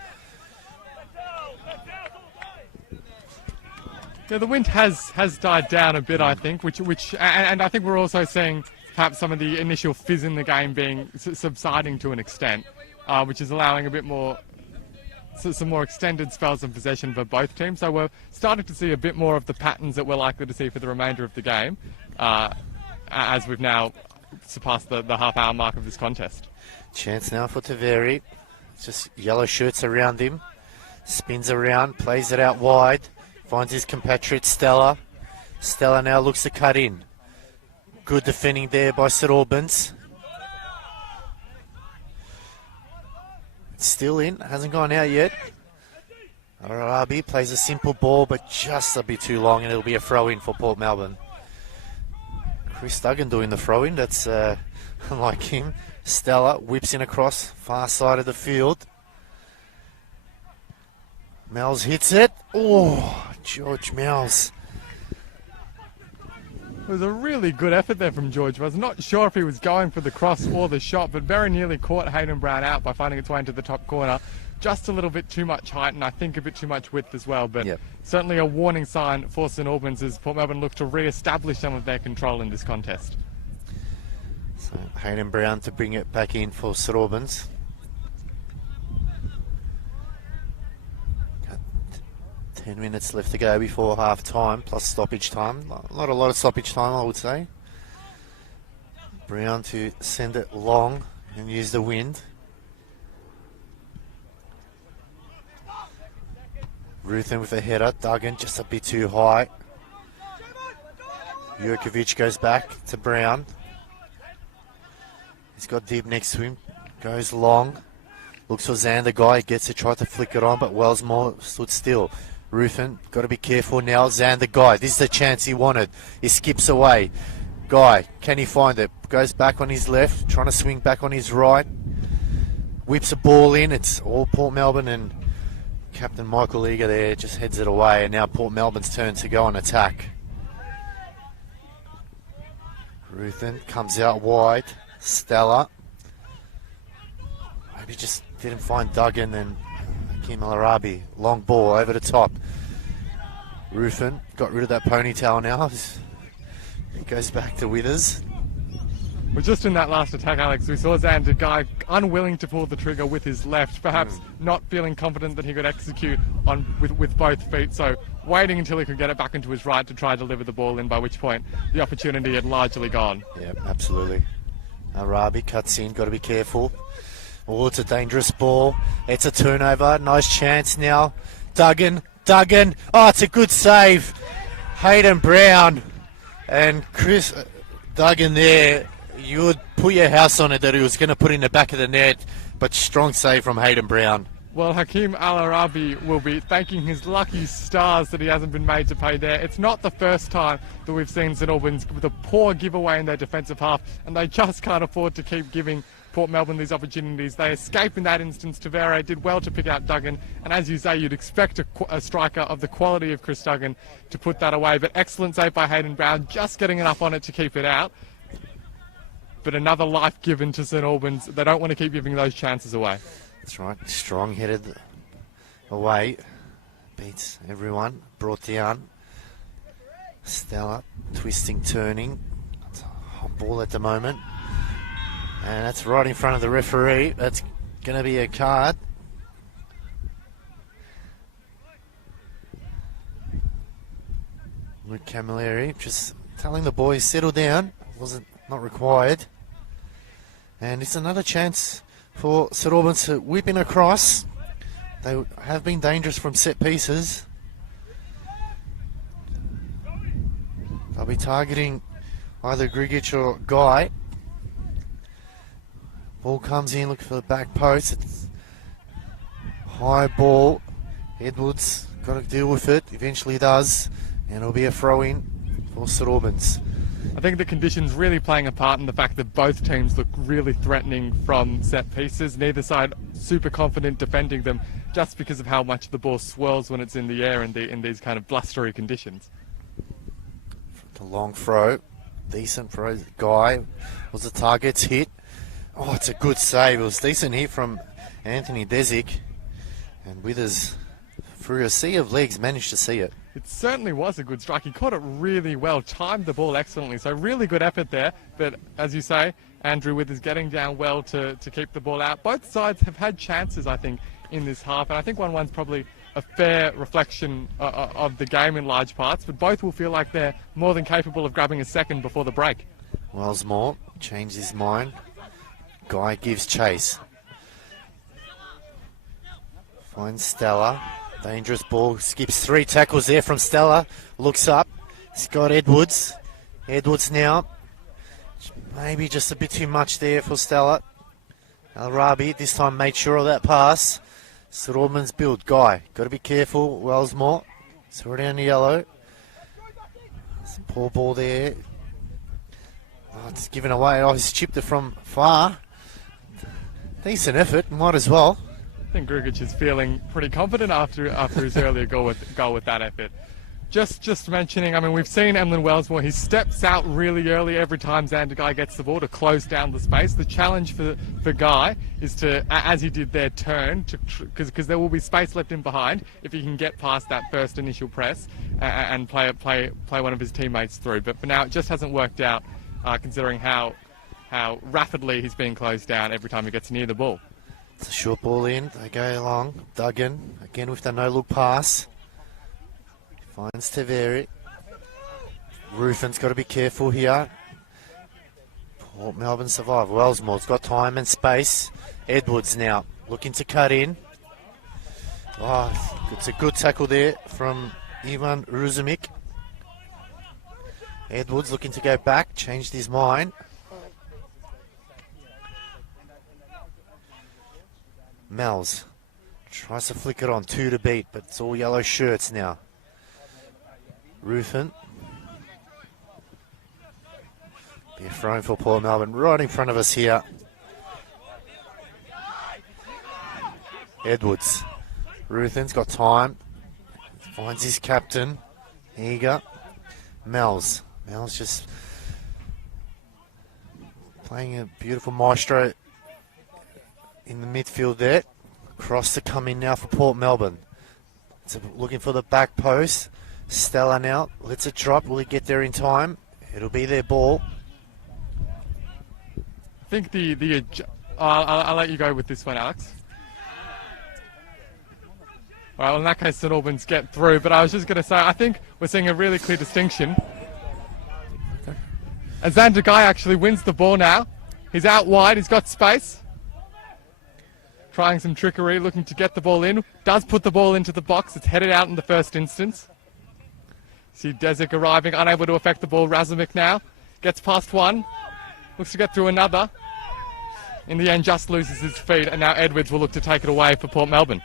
Yeah, the wind has died down a bit, I think, which and I think we're also seeing perhaps some of the initial fizz in the game being subsiding to an extent, which is allowing a bit more, some more extended spells of possession for both teams. So we're starting to see a bit more of the patterns that we're likely to see for the remainder of the game, as we've now surpassed the half-hour mark of this contest. Chance now for Taveri. just yellow shirts around him. Spins around, plays it out wide. Finds his compatriot Stella. Stella now looks to cut in. Good defending there by St Albans. It's still in, hasn't gone out yet. Arabi plays a simple ball, but just a bit too long, and it'll be a throw-in for Port Melbourne. Chris Duggan doing the throw-in, that's unlike him. Stella whips in across, far side of the field. Mel's hits it. Oh, George Mel's. It was a really good effort there from George. I was not sure if he was going for the cross or the shot, but very nearly caught Hayden Brown out by finding its way into the top corner. Just a little bit too much height, and I think a bit too much width as well. But certainly a warning sign for St Albans as Port Melbourne look to re-establish some of their control in this contest. So Hayden Brown to bring it back in for St Albans. 10 minutes left to go before half time, plus stoppage time. Not a lot of stoppage time, I would say. Brown to send it long and use the wind. Ruthen with a header. Duggan just a bit too high. Jurkovic goes back to Brown. He's got Deep next to him. Goes long. Looks for Xander Guy. Gets it, tried to flick it on, but Wellsmore stood still. Ruthen, got to be careful now. Xander Guy, this is the chance he wanted. He skips away. Guy, can he find it? Goes back on his left, trying to swing back on his right. Whips a ball in. It's all Port Melbourne, and Captain Michael Eager there just heads it away. And now Port Melbourne's turn to go on attack. Ruthen comes out wide. Stella. Maybe just didn't find Duggan, and Kim Arabi, long ball over the top. Ruthen got rid of that ponytail now. It goes back to Withers. Well, just in that last attack, Alex, we saw Xander Guy unwilling to pull the trigger with his left, perhaps not feeling confident that he could execute on with both feet, so waiting until he could get it back into his right to try to deliver the ball in, by which point the opportunity had largely gone. Yeah, absolutely. Arabi cuts in, got to be careful. Oh, it's a dangerous ball. It's a turnover. Nice chance now. Duggan. Oh, it's a good save. Hayden Brown and Chris Duggan there. You would put your house on it that he was going to put in the back of the net, but strong save from Hayden Brown. Well, Hakeem Al Arabi will be thanking his lucky stars that he hasn't been made to pay there. It's not the first time that we've seen St Albans with a poor giveaway in their defensive half, and they just can't afford to keep giving Port Melbourne these opportunities. They escape in that instance. Tavere did well to pick out Duggan, and as you say, you'd expect a striker of the quality of Chris Duggan to put that away, but excellent save by Hayden Brown, just getting enough on it to keep it out. But another life given to St Albans. They don't want to keep giving those chances away. That's right. Strong headed away. Beats everyone. Brought down. Stella twisting, turning. It's a hot ball at the moment. And that's right in front of the referee. That's going to be a card. Luke Camilleri just telling the boys, settle down. Not required. And it's another chance for St Albans to whip in across. They have been dangerous from set pieces. They'll be targeting either Grigic or Guy. Ball comes in, looking for the back post. It's high ball. Edwards got to deal with it. Eventually does. And it'll be a throw-in for St Albans. I think the conditions really playing a part in the fact that both teams look really threatening from set pieces. Neither side super confident defending them, just because of how much the ball swirls when it's in the air in these kind of blustery conditions. The long throw, decent throw. Guy was the target's hit. Oh, it's a good save. It was a decent hit from Anthony Desic, and Withers, through a sea of legs, managed to see it. It certainly was a good strike. He caught it really well, timed the ball excellently. So really good effort there. But as you say, Andrew Withers getting down well to keep the ball out. Both sides have had chances, I think, in this half. And I think 1-1's probably a fair reflection of the game in large parts. But both will feel like they're more than capable of grabbing a second before the break. Wellsmore changed his mind. Guy gives chase. Finds Stella. Dangerous ball. Skips 3 tackles there from Stella. Looks up. He's got Edwards. Edwards now. Maybe just a bit too much there for Stella. Al-Rabi this time made sure of that pass. St Albans build. Guy, got to be careful. Wellsmore. It's already on the yellow. Some poor ball there. Oh, it's given away. Oh, he's chipped it from far. Decent effort. Might as well. I think Grugic is feeling pretty confident after his earlier goal with that effort. Just mentioning, I mean, we've seen Emlyn Wellsmore. He steps out really early every time Xander Guy gets the ball to close down the space. The challenge for Guy is to, as he did there, turn because there will be space left in behind if he can get past that first initial press and play one of his teammates through. But for now, it just hasn't worked out, considering how rapidly he's being closed down every time he gets near the ball. It's a short ball in. They go along. Duggan again with the no-look pass. Finds Taveri. Ruffin's got to be careful here. Port Melbourne survive. Wellsmore's got time and space. Edwards now looking to cut in. Oh, it's a good tackle there from Ivan Ruzumik. Edwards looking to go back, changed his mind. Mel's tries to flick it on, 2 to beat, but it's all yellow shirts now. Ruffin. Be a throw for Port Melbourne right in front of us here. Edwards. Ruthin's got time. Finds his captain. Eager. Mel's just playing a beautiful maestro in the midfield there. Cross to come in now for Port Melbourne. It's looking for the back post. Stella now lets it drop. Will he get there in time? It'll be their ball. I think I'll let you go with this one, Alex. All right, well, in that case, St Albans get through. But I was just going to say, I think we're seeing a really clear distinction. And Xander Guy actually wins the ball now. He's out wide. He's got space. Trying some trickery, looking to get the ball in. Does put the ball into the box. It's headed out in the first instance. See Desic arriving, unable to affect the ball. Razumic now gets past one. Looks to get through another. In the end, just loses his feet. And now Edwards will look to take it away for Port Melbourne.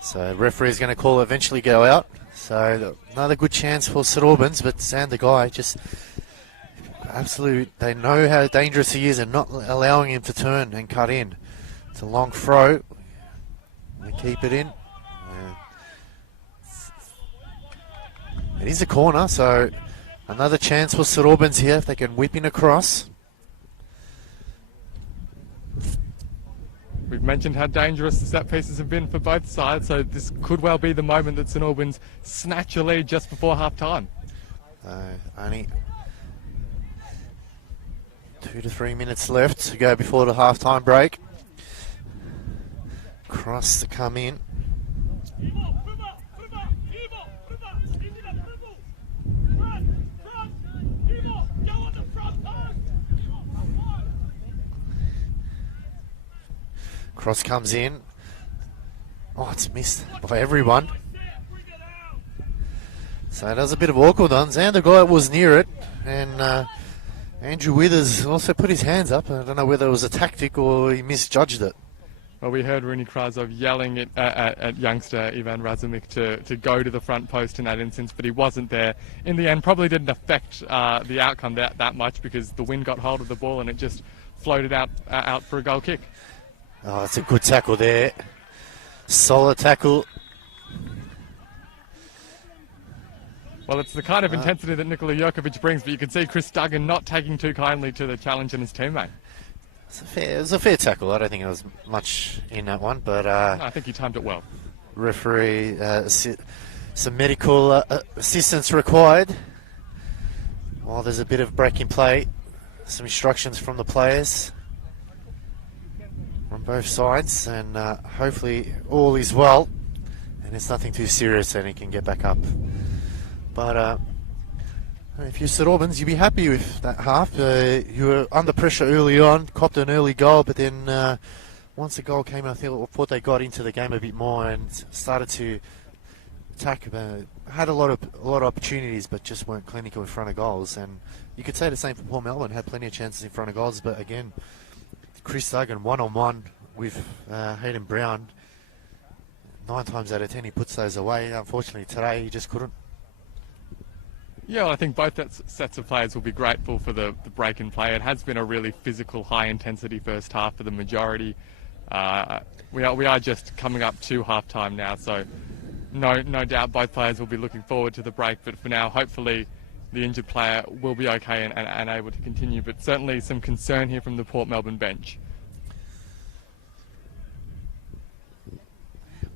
So referee's going to call eventually go out. So another good chance for St Albans, but Xander Guy just absolute. They know how dangerous he is and not allowing him to turn and cut in. It's a long throw. They keep it in. It is a corner, so another chance for St Albans here if they can whip in across. We've mentioned how dangerous the set pieces have been for both sides, so this could well be the moment that St Albans snatch a lead just before half-time. Only 2 to 3 minutes left to go before the half-time break. Cross to come in. Cross comes in. Oh, it's missed by everyone. So that was a bit of awkward one. Xander Guy was near it, and Andrew Withers also put his hands up. I don't know whether it was a tactic or he misjudged it. Well, we heard Rooney Krasov yelling at youngster Ivan Razumic to go to the front post in that instance, but he wasn't there. In the end, probably didn't affect the outcome that much because the wind got hold of the ball and it just floated out for a goal kick. Oh, it's a good tackle there. Solid tackle. Well, it's the kind of intensity that Nikola Jokovic brings, but you can see Chris Duggan not taking too kindly to the challenge and his teammate. It was a fair tackle. I don't think there was much in that one, but I think he timed it well. Referee, some medical assistance required. While there's a bit of break in play, some instructions from the players from both sides, and hopefully all is well, and it's nothing too serious, and he can get back up. But If you're St Albans, you'd be happy with that half. You were under pressure early on, copped an early goal, but then once the goal came, I thought they got into the game a bit more and started to attack. Had a lot of opportunities, but just weren't clinical in front of goals. And you could say the same for Port Melbourne. Had plenty of chances in front of goals, but again, Chris Duggan one-on-one with Hayden Brown. 9 times out of 10, he puts those away. Unfortunately, today he just couldn't. Yeah, well, I think both sets of players will be grateful for the break in play. It has been a really physical, high-intensity first half for the majority. We are just coming up to half-time now, so no doubt both players will be looking forward to the break. But for now, hopefully the injured player will be okay and able to continue. But certainly some concern here from the Port Melbourne bench.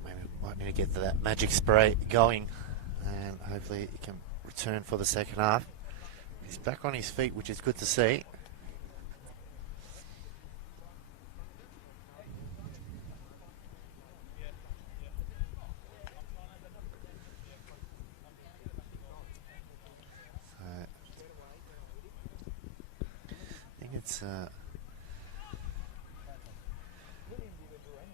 Maybe might need to get that magic spray going, and hopefully he can return for the second half. He's back on his feet, which is good to see. I think it's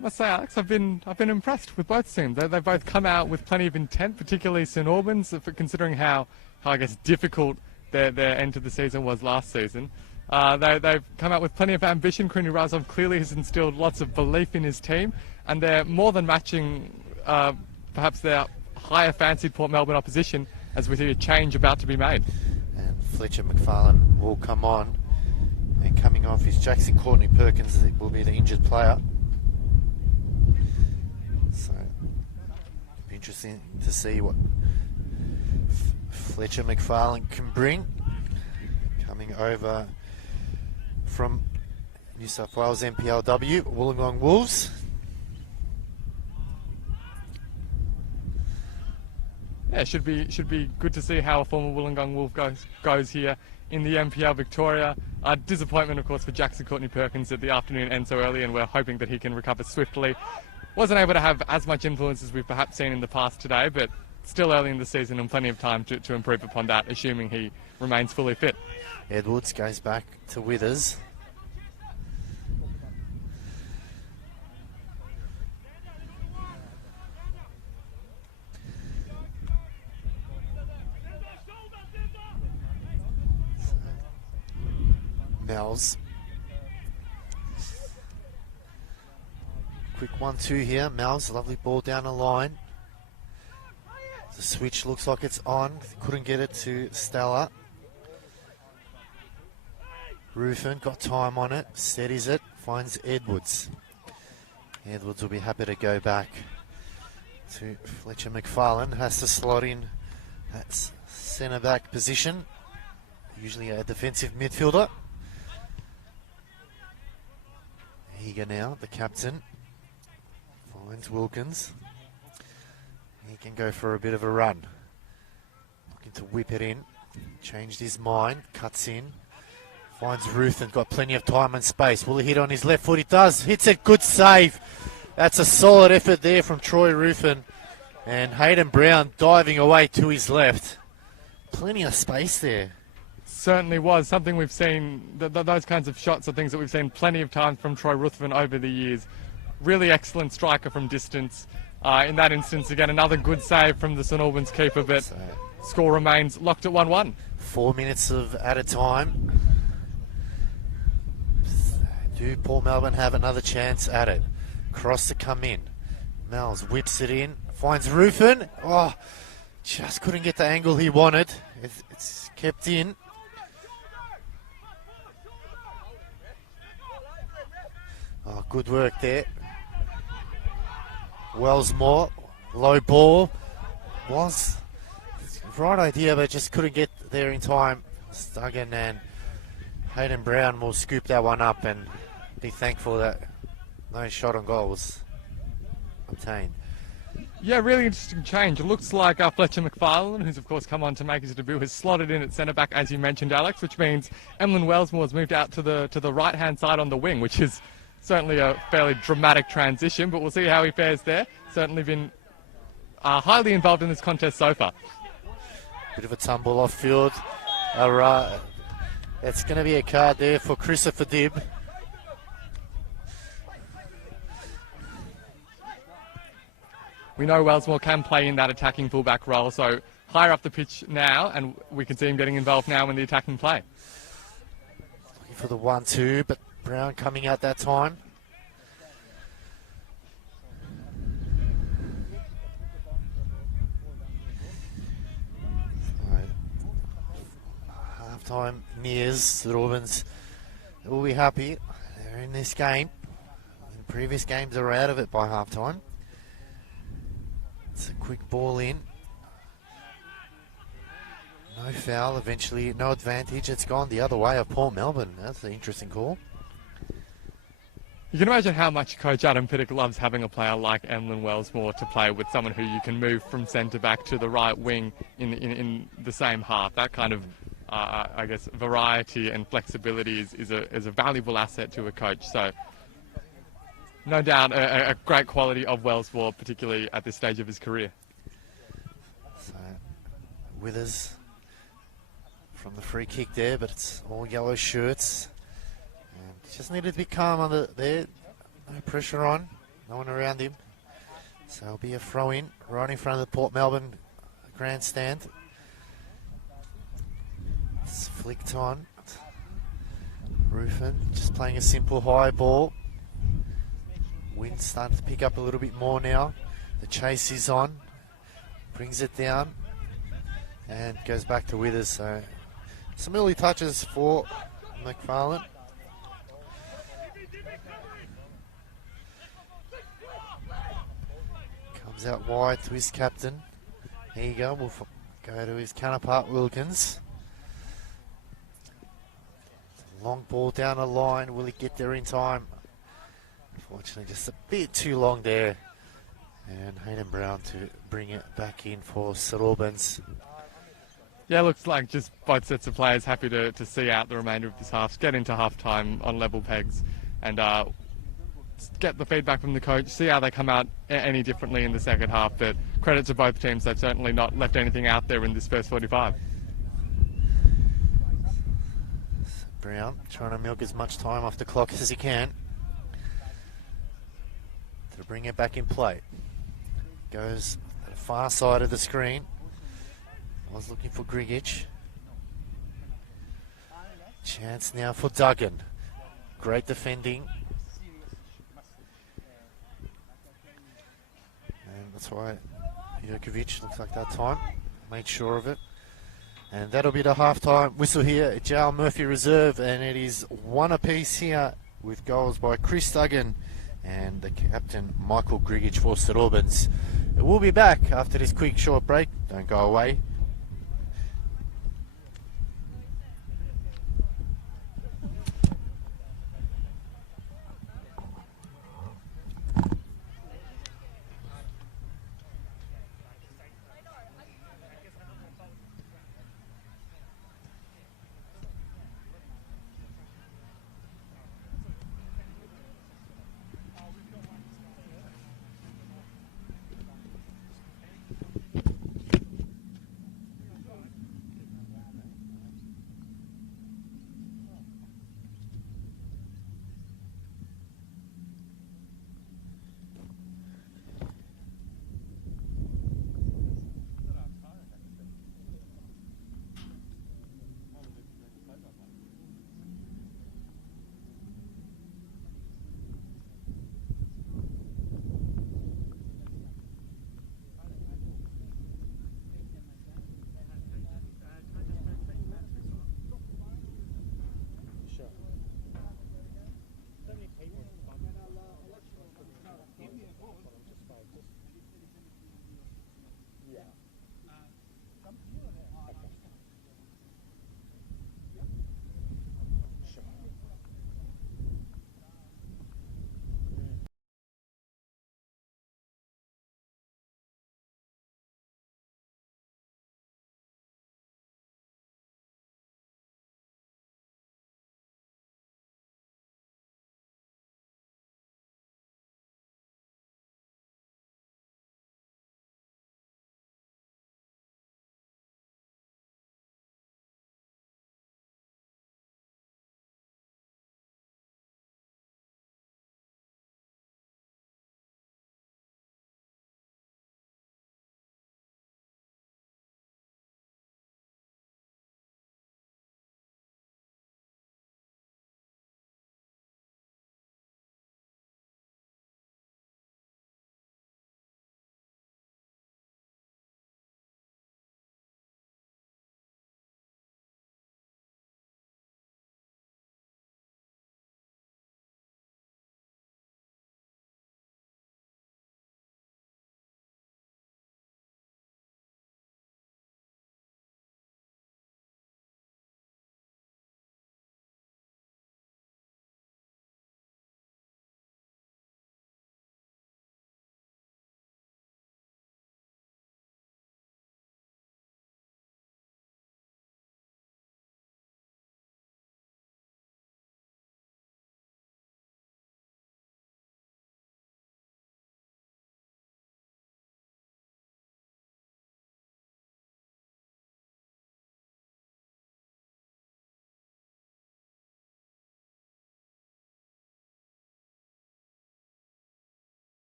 I must say, Alex, I've been impressed with both teams. They've both come out with plenty of intent, particularly St Albans, considering how I guess difficult their end to the season was last season. They've come out with plenty of ambition. Kruni Razov clearly has instilled lots of belief in his team, and they're more than matching perhaps their higher fancied Port Melbourne opposition as we see a change about to be made. And Fletcher McFarlane will come on, and coming off is Jackson Courtney Perkins, that will be the injured player. So, it'll be interesting to see what Fletcher McFarlane can bring. Coming over from New South Wales NPLW, Wollongong Wolves. Yeah, should be good to see how a former Wollongong Wolf goes here in the NPL Victoria. Disappointment, of course, for Jackson Courtney Perkins that the afternoon ends so early, and we're hoping that he can recover swiftly. Wasn't able to have as much influence as we've perhaps seen in the past today, but still early in the season and plenty of time to improve upon that, assuming he remains fully fit. Edwards goes back to Withers. Mel's. Quick 1-2 here. Mel's, lovely ball down the line. The switch looks like it's on. Couldn't get it to Stella. Ruffin got time on it. Steadies it. Finds Edwards. Edwards will be happy to go back to Fletcher McFarlane. Has to slot in that centre back position. Usually a defensive midfielder. Eager now, the captain. Finds Wilkins. He can go for a bit of a run. Looking to whip it in. Changed his mind. Cuts in. Finds Ruth and got plenty of time and space. Will he hit on his left foot? He does. Hits it. Good save. That's a solid effort there from Troy Ruffin. And Hayden Brown diving away to his left. Plenty of space there. Certainly was. Something we've seen, those kinds of shots are things that we've seen plenty of times from Troy Ruthven over the years. Really excellent striker from distance. In that instance, again, another good save from the St Albans keeper, but score remains locked at 1-1. 4 minutes at a time. Do Port Melbourne have another chance at it? Cross to come in. Mel's whips it in. Finds Ruffin. Oh, just couldn't get the angle he wanted. It's kept in. Oh, good work there. Wellsmore, low ball. Was the right idea, but just couldn't get there in time. Duggan and Hayden Brown will scoop that one up and be thankful that no shot on goal was obtained. Yeah, really interesting change. It looks like Fletcher McFarlane, who's of course come on to make his debut, has slotted in at centre back, as you mentioned, Alex, which means Emlyn Wellsmore has moved out to the right hand side on the wing, which is certainly a fairly dramatic transition, but we'll see how he fares there. Certainly been highly involved in this contest so far. Bit of a tumble off field. All right. It's going to be a card there for Christopher Dibb. We know Wellsmore can play in that attacking fullback role, so higher up the pitch now, and we can see him getting involved now in the attacking play. Looking for the 1-2, but Brown coming out that time. Half-time nears. The Albans will be happy. They're in this game. In previous games, they were out of it by half-time. It's a quick ball in. No foul, eventually no advantage. It's gone the other way of Port Melbourne. That's an interesting call. You can imagine how much Coach Adam Pittock loves having a player like Emlyn Wellsmore to play with, someone who you can move from centre back to the right wing in the same half. That kind of, I guess, variety and flexibility is a valuable asset to a coach. So, no doubt a great quality of Wellsmore, particularly at this stage of his career. So, Withers from the free kick there, but it's all yellow shirts. And just needed to be calm under there. No pressure on. No one around him. So it'll be a throw in right in front of the Port Melbourne grandstand. It's flicked on. Ruffin just playing a simple high ball. Wind's starting to pick up a little bit more now. The chase is on. Brings it down. And goes back to Withers. So some early touches for McFarlane. Comes out wide to his captain. There you go. We'll go to his counterpart, Wilkins. Long ball down the line. Will he get there in time? Unfortunately, just a bit too long there. And Hayden Brown to bring it back in for St Albans. Yeah, looks like just both sets of players happy to see out the remainder of this half, get into half-time on level pegs, and get the feedback from the coach, see how they come out any differently in the second half. But credit to both teams, they've certainly not left anything out there in this first 45. Brown trying to milk as much time off the clock as he can to bring it back in play. Goes to the far side of the screen. I was looking for Grigic. Chance now for Duggan. Great defending. And that's why Jurkovic looks like that time. Made sure of it. And that'll be the halftime whistle here. Jal Murphy reserve, and it is one apiece here with goals by Chris Duggan and the captain Michael Grigic for St Albans. We'll be back after this quick short break. Don't go away.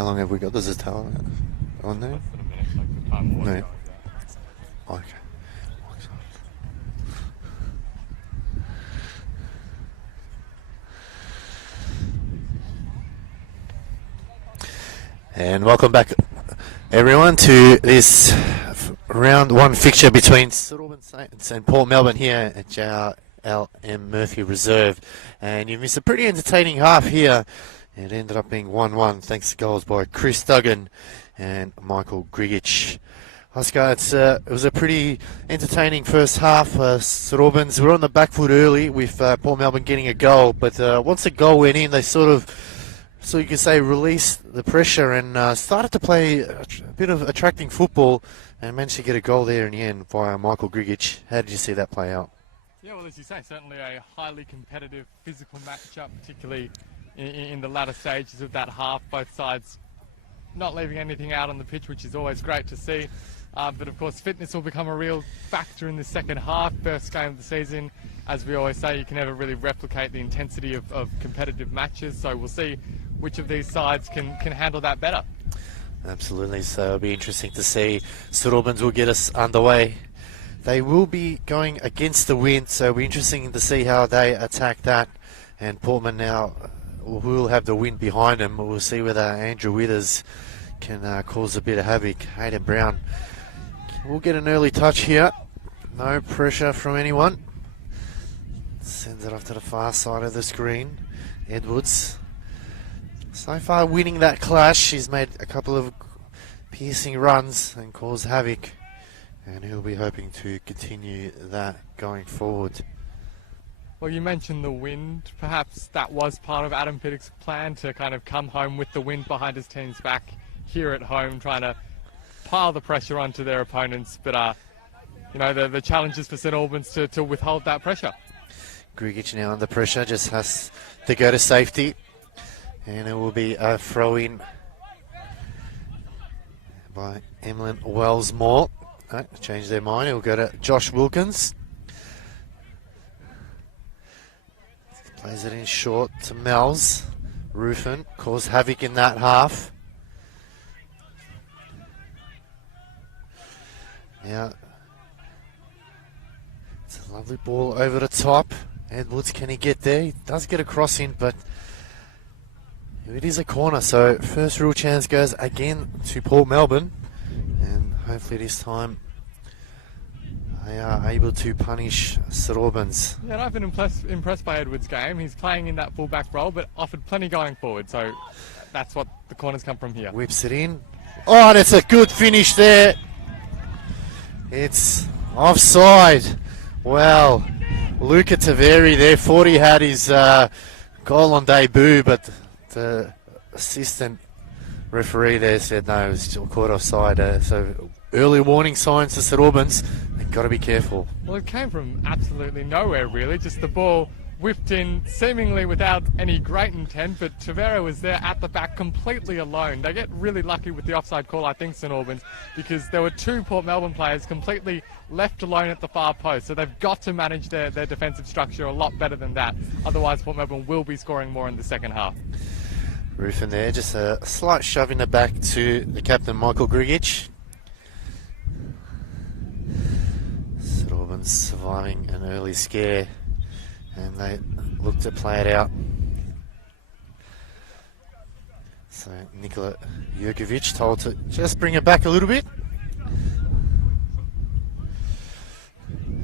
How long have we got? There's a towel on there? Less than a minute, like the time No. was. Okay. And welcome back, everyone, to this round one fixture between St Albans Saints and Port Melbourne here at JLM Murphy Reserve. And you missed a pretty entertaining half here. It ended up being 1-1 thanks to goals by Chris Duggan and Michael Grigic. Oscar, it was a pretty entertaining first half. St Albans were on the back foot early with Port Melbourne getting a goal, but once the goal went in, they sort of, so you could say, released the pressure and started to play a bit of attracting football and managed to get a goal there in the end via Michael Grigic. How did you see that play out? Yeah, well, as you say, certainly a highly competitive physical matchup, particularly in the latter stages of that half. Both sides not leaving anything out on the pitch, which is always great to see. But of course, fitness will become a real factor in the second half. First game of the season, as we always say, you can never really replicate the intensity of competitive matches. So we'll see which of these sides can handle that better. Absolutely. So it'll be interesting to see. St Albans will get us underway. They will be going against the wind, so it'll be interesting to see how they attack that. And Portman now will have the wind behind them. We'll see whether Andrew Withers can cause a bit of havoc. Hayden Brown will get an early touch here. No pressure from anyone. Sends it off to the far side of the screen. Edwards. So far winning that clash. He's made a couple of piercing runs and caused havoc. And he'll be hoping to continue that going forward. Well, you mentioned the wind. Perhaps that was part of Adam Piddock's plan to kind of come home with the wind behind his team's back here at home, trying to pile the pressure onto their opponents. But, you know, the challenge is for St Albans to withhold that pressure. Grigic now under pressure, just has to go to safety. And it will be a throw-in by Emlyn Wellsmore. Change their mind. It will go to Josh Wilkins. Plays it in short to Mel's. Ruffin caused havoc in that half. Now, it's a lovely ball over the top. Edwards, can he get there? He does get a cross in, but it is a corner. So first real chance goes again to Port Melbourne. And hopefully this time they are able to punish St Albans. Yeah, and I've been impressed by Edwards' game. He's playing in that full-back role, but offered plenty going forward. So that's what the corners come from here. Whips it in. Oh, that's a good finish there. It's offside. Well, Luca Taveri there. 40 had his goal on debut, but the assistant referee there said no, it was still caught offside. So early warning signs to St Albans. They've got to be careful. Well, it came from absolutely nowhere, really. Just the ball whipped in seemingly without any great intent, but Tavera was there at the back completely alone. They get really lucky with the offside call, I think, St Albans, because there were two Port Melbourne players completely left alone at the far post. So they've got to manage their defensive structure a lot better than that. Otherwise, Port Melbourne will be scoring more in the second half. Ruffin there, just a slight shove in the back to the captain, Michael Grigic. St Albans surviving an early scare, and they look to play it out. So Nikola Jurkovic told to just bring it back a little bit.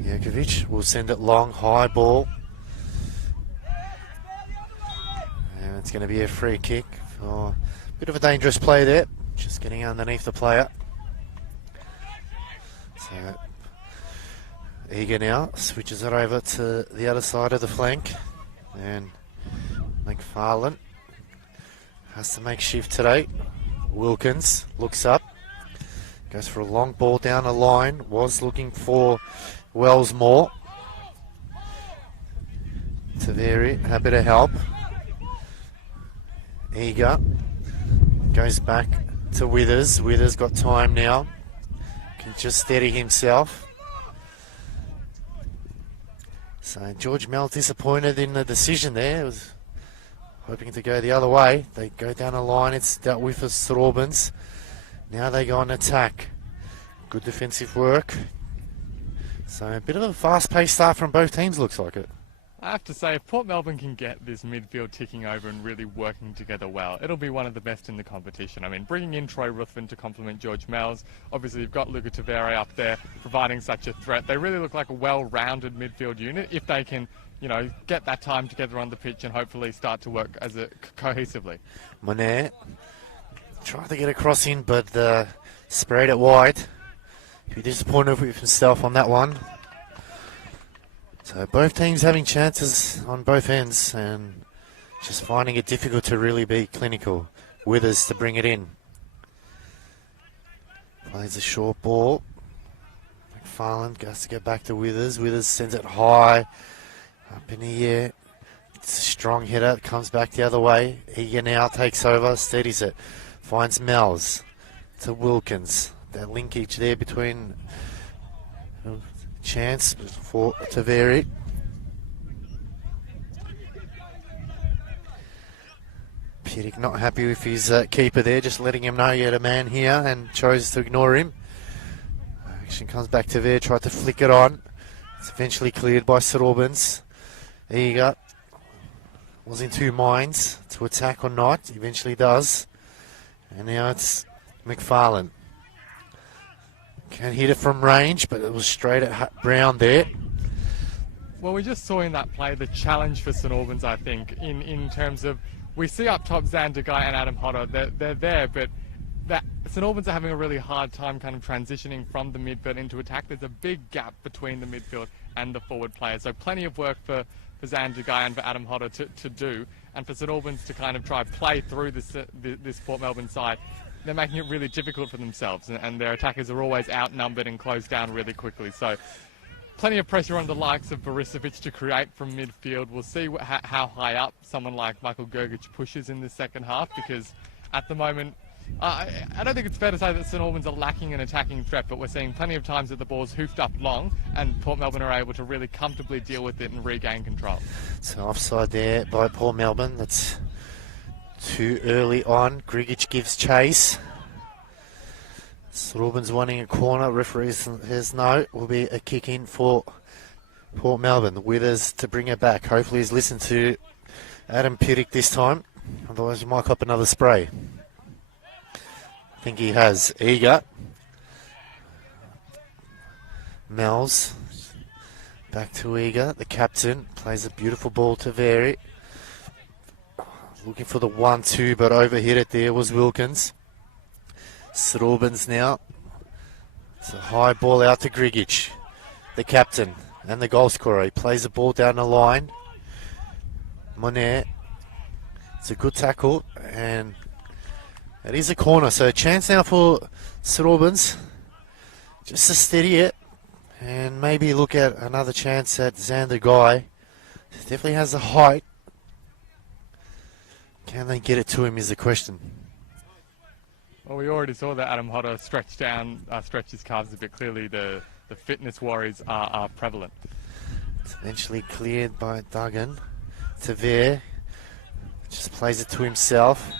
Jurkovic will send it long, high ball. And it's going to be a free kick. For a bit of a dangerous play there. Just getting underneath the player. So Eager now switches it over to the other side of the flank. And McFarlane has to make shift today. Wilkins looks up. Goes for a long ball down the line. Was looking for Wellsmore. Taveri, a bit of help. Eager. Goes back to Withers. Withers got time now. Can just steady himself. So George Mel disappointed in the decision there. It was hoping to go the other way. They go down the line. It's dealt with for St Albans. Now they go on attack. Good defensive work. So a bit of a fast-paced start from both teams, looks like it. I have to say, if Port Melbourne can get this midfield ticking over and really working together well, it'll be one of the best in the competition. I mean, bringing in Troy Ruthven to complement George Mells, obviously you've got Luca Tavere up there providing such a threat. They really look like a well-rounded midfield unit if they can, you know, get that time together on the pitch and hopefully start to work as a cohesively. Monet tried to get a cross in, but sprayed it wide. He'll be disappointed with himself on that one. So both teams having chances on both ends and just finding it difficult to really be clinical. Withers to bring it in. Plays a short ball. McFarlane has to get back to Withers. Withers sends it high. Up in the air. It's a strong hitter. Comes back the other way. Eager now takes over. Steadies it. Finds Mells to Wilkins. That linkage there between chance for Taveri. Pierik not happy with his keeper there, just letting him know he had a man here and chose to ignore him. Action comes back to there, tried to flick it on. It's eventually cleared by St Albans. Eager was in two minds to attack or not. Eventually does. And now it's McFarlane. Can hit it from range, but it was straight at Brown there. Well, we just saw in that play the challenge for St Albans, I think, in terms of, we see up top Xander Guy and Adam Hodder, they're there, but St Albans are having a really hard time kind of transitioning from the midfield into attack. There's a big gap between the midfield and the forward players, so plenty of work for Xander Guy and for Adam Hodder to do, and for St Albans to kind of try play through this Port Melbourne side. They're making it really difficult for themselves, and their attackers are always outnumbered and closed down really quickly. So plenty of pressure on the likes of Borisovic to create from midfield. We'll see how high up someone like Michael Gergic pushes in the second half, because at the moment, I don't think it's fair to say that St Albans are lacking an attacking threat, but we're seeing plenty of times that the ball's hoofed up long and Port Melbourne are able to really comfortably deal with it and regain control. So offside there by Port Melbourne. That's too early on. Grigic gives chase. St Albans wanting a corner. Referee says no. Will be a kick in for Port Melbourne. Withers to bring it back. Hopefully he's listened to Adam Pierik this time. Otherwise he might cop another spray. I think he has. Eager. Mells. Back to Eager. The captain plays a beautiful ball to Veri. Looking for the 1-2, but overhit it there was Wilkins. St Albans now. It's a high ball out to Grigic, the captain and the goal scorer. He plays the ball down the line. Monet. It's a good tackle, and it is a corner. So a chance now for St Albans just to steady it and maybe look at another chance at Xander Guy. Definitely has the height. Can they get it to him is the question. Well, we already saw that Adam Hodder stretch his calves a bit. Clearly the fitness worries are prevalent. It's eventually cleared by Duggan. Tavere just plays it to himself,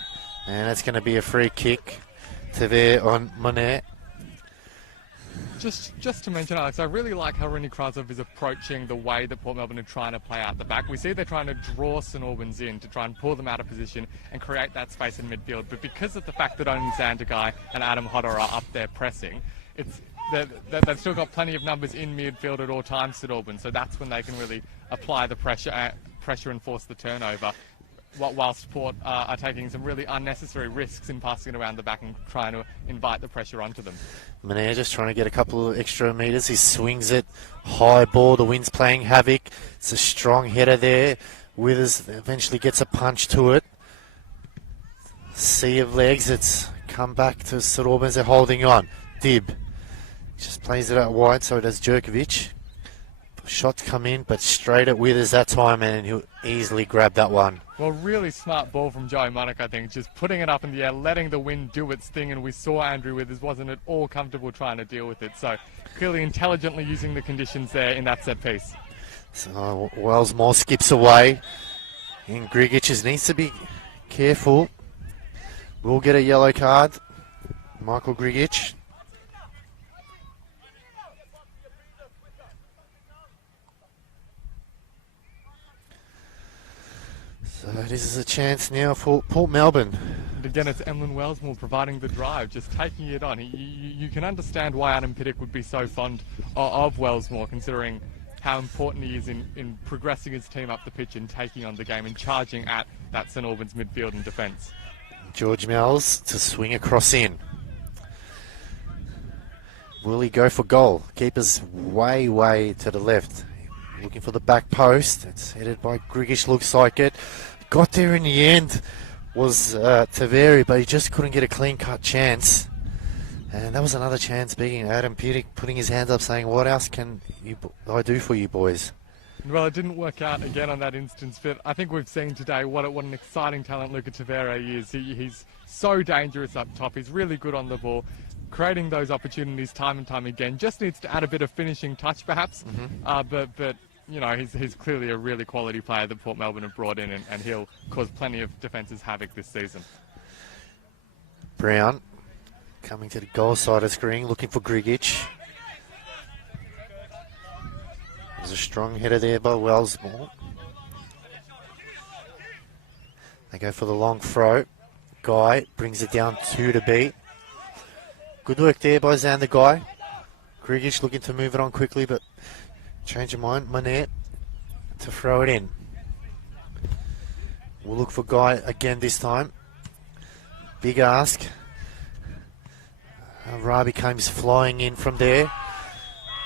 and it's going to be a free kick. Tavere on Monet. Just to mention, Alex, I really like how Rini Krasov is approaching the way that Port Melbourne are trying to play out the back. We see they're trying to draw St Albans in to try and pull them out of position and create that space in midfield. But because of the fact that only Xander Guy and Adam Hodder are up there pressing, they've still got plenty of numbers in midfield at all times, St Albans. So that's when they can really apply the pressure and force the turnover, whilst Port are taking some really unnecessary risks in passing it around the back and trying to invite the pressure onto them. Monet just trying to get a couple of extra metres. He swings it, high ball, the wind's playing havoc. It's a strong header there. Withers eventually gets a punch to it. Sea of legs, it's come back to St Albans, they're holding on. Dib just plays it out wide, so does Jerkovic. Shots come in, but straight at Withers that time, and he'll easily grab that one. Well, really smart ball from Joey Monac, I think. Just putting it up in the air, letting the wind do its thing, and we saw Andrew Withers wasn't at all comfortable trying to deal with it. So clearly intelligently using the conditions there in that set piece. So Wellsmore skips away. And Grigic needs to be careful. Will get a yellow card. Michael Grigic. So this is a chance now for Port Melbourne. And again, it's Emlyn Wellsmore providing the drive, just taking it on. You can understand why Adam Piddick would be so fond of Wellsmore, considering how important he is in progressing his team up the pitch and taking on the game and charging at that St Albans midfield and defence. George Mells to swing across in. Will he go for goal? Keeper's way to the left. Looking for the back post. It's headed by Grigic, looks like it. Got there in the end was Taveri, but he just couldn't get a clean-cut chance. And that was another chance being Adam Piddick putting his hands up saying, what else can I do for you boys? Well, it didn't work out again on that instance, but I think we've seen today what an exciting talent Luca Taveri is. He's so dangerous up top. He's really good on the ball, creating those opportunities time and time again. Just needs to add a bit of finishing touch, perhaps. But you know, he's clearly a really quality player that Port Melbourne have brought in, and he'll cause plenty of defences havoc this season. Brown coming to the goal side of the screen, looking for Grigic. There's a strong header there by Wellsmore. They go for the long throw. Guy brings it down 2 to beat. Good work there by Xander Guy. Grigic looking to move it on quickly, but change of mind. Manette to throw it in. We'll look for Guy again this time. Big ask. Rabi comes flying in from there.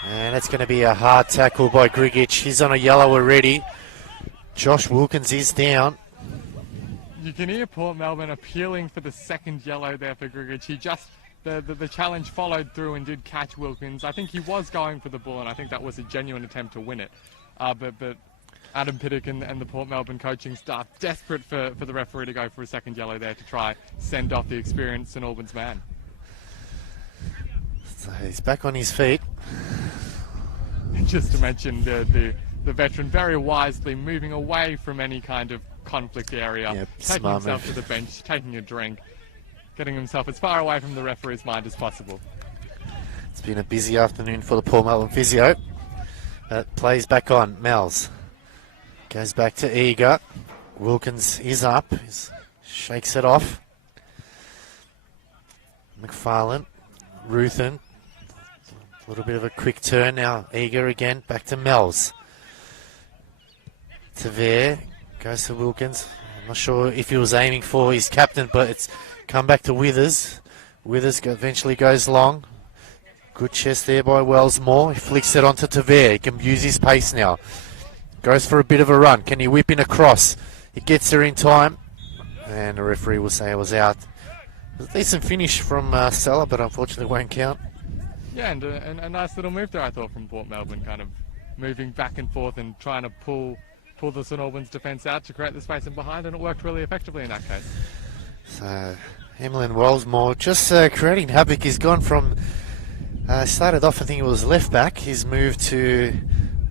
And it's going to be a hard tackle by Grigic. He's on a yellow already. Josh Wilkins is down. You can hear Port Melbourne appealing for the second yellow there for Grigic. He just, the challenge followed through and did catch Wilkins. I think he was going for the ball, and I think that was a genuine attempt to win it. But Adam Piddick and the Port Melbourne coaching staff desperate for the referee to go for a second yellow there to try send off the experienced St Albans man. So he's back on his feet. And just to mention the veteran very wisely moving away from any kind of conflict area, taking himself to the bench, taking a drink, getting himself as far away from the referee's mind as possible. It's been a busy afternoon for the Port Melbourne physio. Plays back on. Mells goes back to Eager. Wilkins is up. Shakes it off. McFarlane. Ruthin. A little bit of a quick turn now. Eager again. Back to Mells. Tavere goes to Wilkins. I'm not sure if he was aiming for his captain, but it's come back to Withers. Withers eventually goes long. Good chest there by Wellsmore. He flicks it onto Tavere. He can use his pace now. Goes for a bit of a run. Can he whip in a cross? He gets there in time. And the referee will say it was out. It was a decent finish from Stella, but unfortunately won't count. Yeah, and a nice little move there, I thought, from Port Melbourne, kind of moving back and forth and trying to pull the St Albans defence out to create the space in behind, and it worked really effectively in that case. So, Emlyn Wellsmore just creating havoc. He's gone from, started off, I think it was left back. He's moved to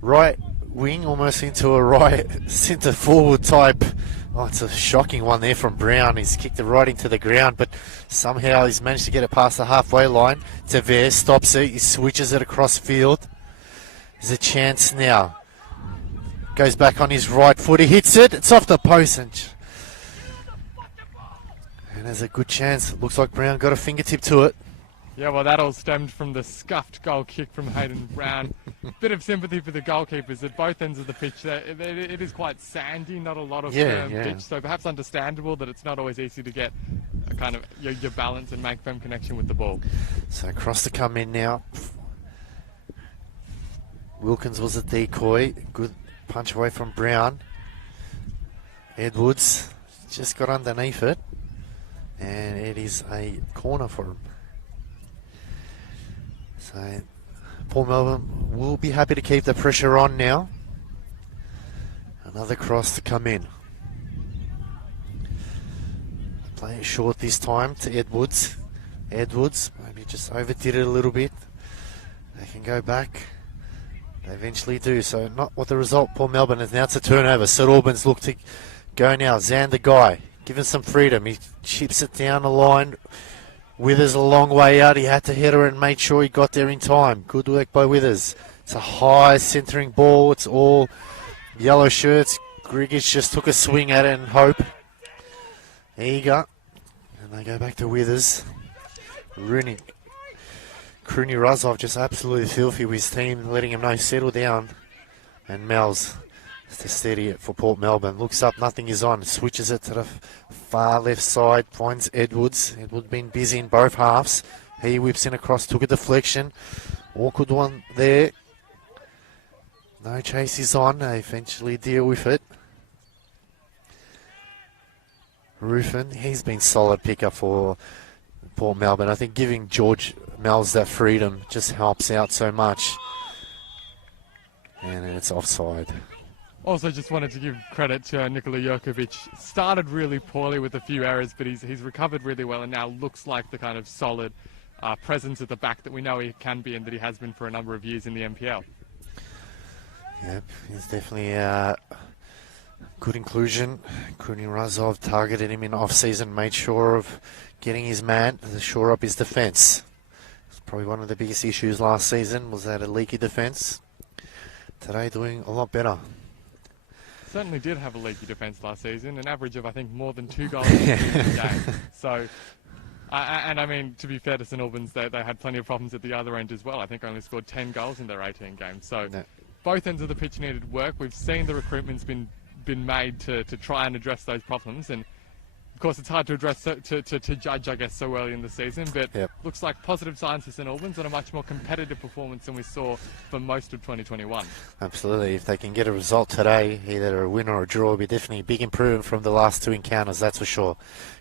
right wing, almost into a right centre forward type. Oh, it's a shocking one there from Brown. He's kicked it right into the ground, but somehow he's managed to get it past the halfway line. Tavere stops it. He switches it across field. There's a chance now. Goes back on his right foot. He hits it. It's off the post. And there's a good chance. Looks like Brown got a fingertip to it. Yeah, well, that all stemmed from the scuffed goal kick from Hayden Brown. Bit of sympathy for the goalkeepers at both ends of the pitch. It is quite sandy, not a lot of pitch, so perhaps understandable that it's not always easy to get a kind of your balance and make firm connection with the ball. So cross to come in now. Wilkins was a decoy. Good punch away from Brown. Edwards just got underneath it, and it is a corner for him. So Port Melbourne will be happy to keep the pressure on now. Another cross to come in. Play it short this time to Edwards. Edwards maybe just overdid it a little bit. They can go back. They eventually do. So not what the result. Port Melbourne is now. It's a turnover. St Albans look to go now. Xander Guy, given some freedom. He chips it down the line. Withers a long way out. He had to hit her and made sure he got there in time. Good work by Withers. It's a high centering ball. It's all yellow shirts. Grigic just took a swing at it and hope. Eager. And they go back to Withers. Kruni Razov just absolutely filthy with his team, letting him know settle down. And Mel's to steady it for Port Melbourne. Looks up, nothing is on. Switches it to the far left side. Finds Edwards. Edwards been busy in both halves. He whips in across, took a deflection. Awkward one there. No chase is on. They eventually deal with it. Ruffin, he's been solid pickup for Port Melbourne. I think giving George Mel's that freedom just helps out so much. And it's offside. Also, just wanted to give credit to Nikola Jokovic. Started really poorly with a few errors, but he's recovered really well and now looks like the kind of solid presence at the back that we know he can be and that he has been for a number of years in the NPL. Yep, he's definitely a good inclusion. Kruni Razov targeted him in off-season, made sure of getting his man to shore up his defence. It's probably one of the biggest issues last season, was that a leaky defence. Today doing a lot better. Certainly did have a leaky defence last season, an average of, I think, more than 2 goals in a game. So, and I mean, to be fair to St Albans, they had plenty of problems at the other end as well. I think only scored 10 goals in their 18 games. So, both ends of the pitch needed work. We've seen the recruitment's been made to try and address those problems, and of course it's hard to address to judge, I guess, so early in the season, but looks like positive signs for St Albans and a much more competitive performance than we saw for most of 2021. Absolutely. If they can get a result today, either a win or a draw, will be definitely a big improvement from the last 2 encounters, that's for sure.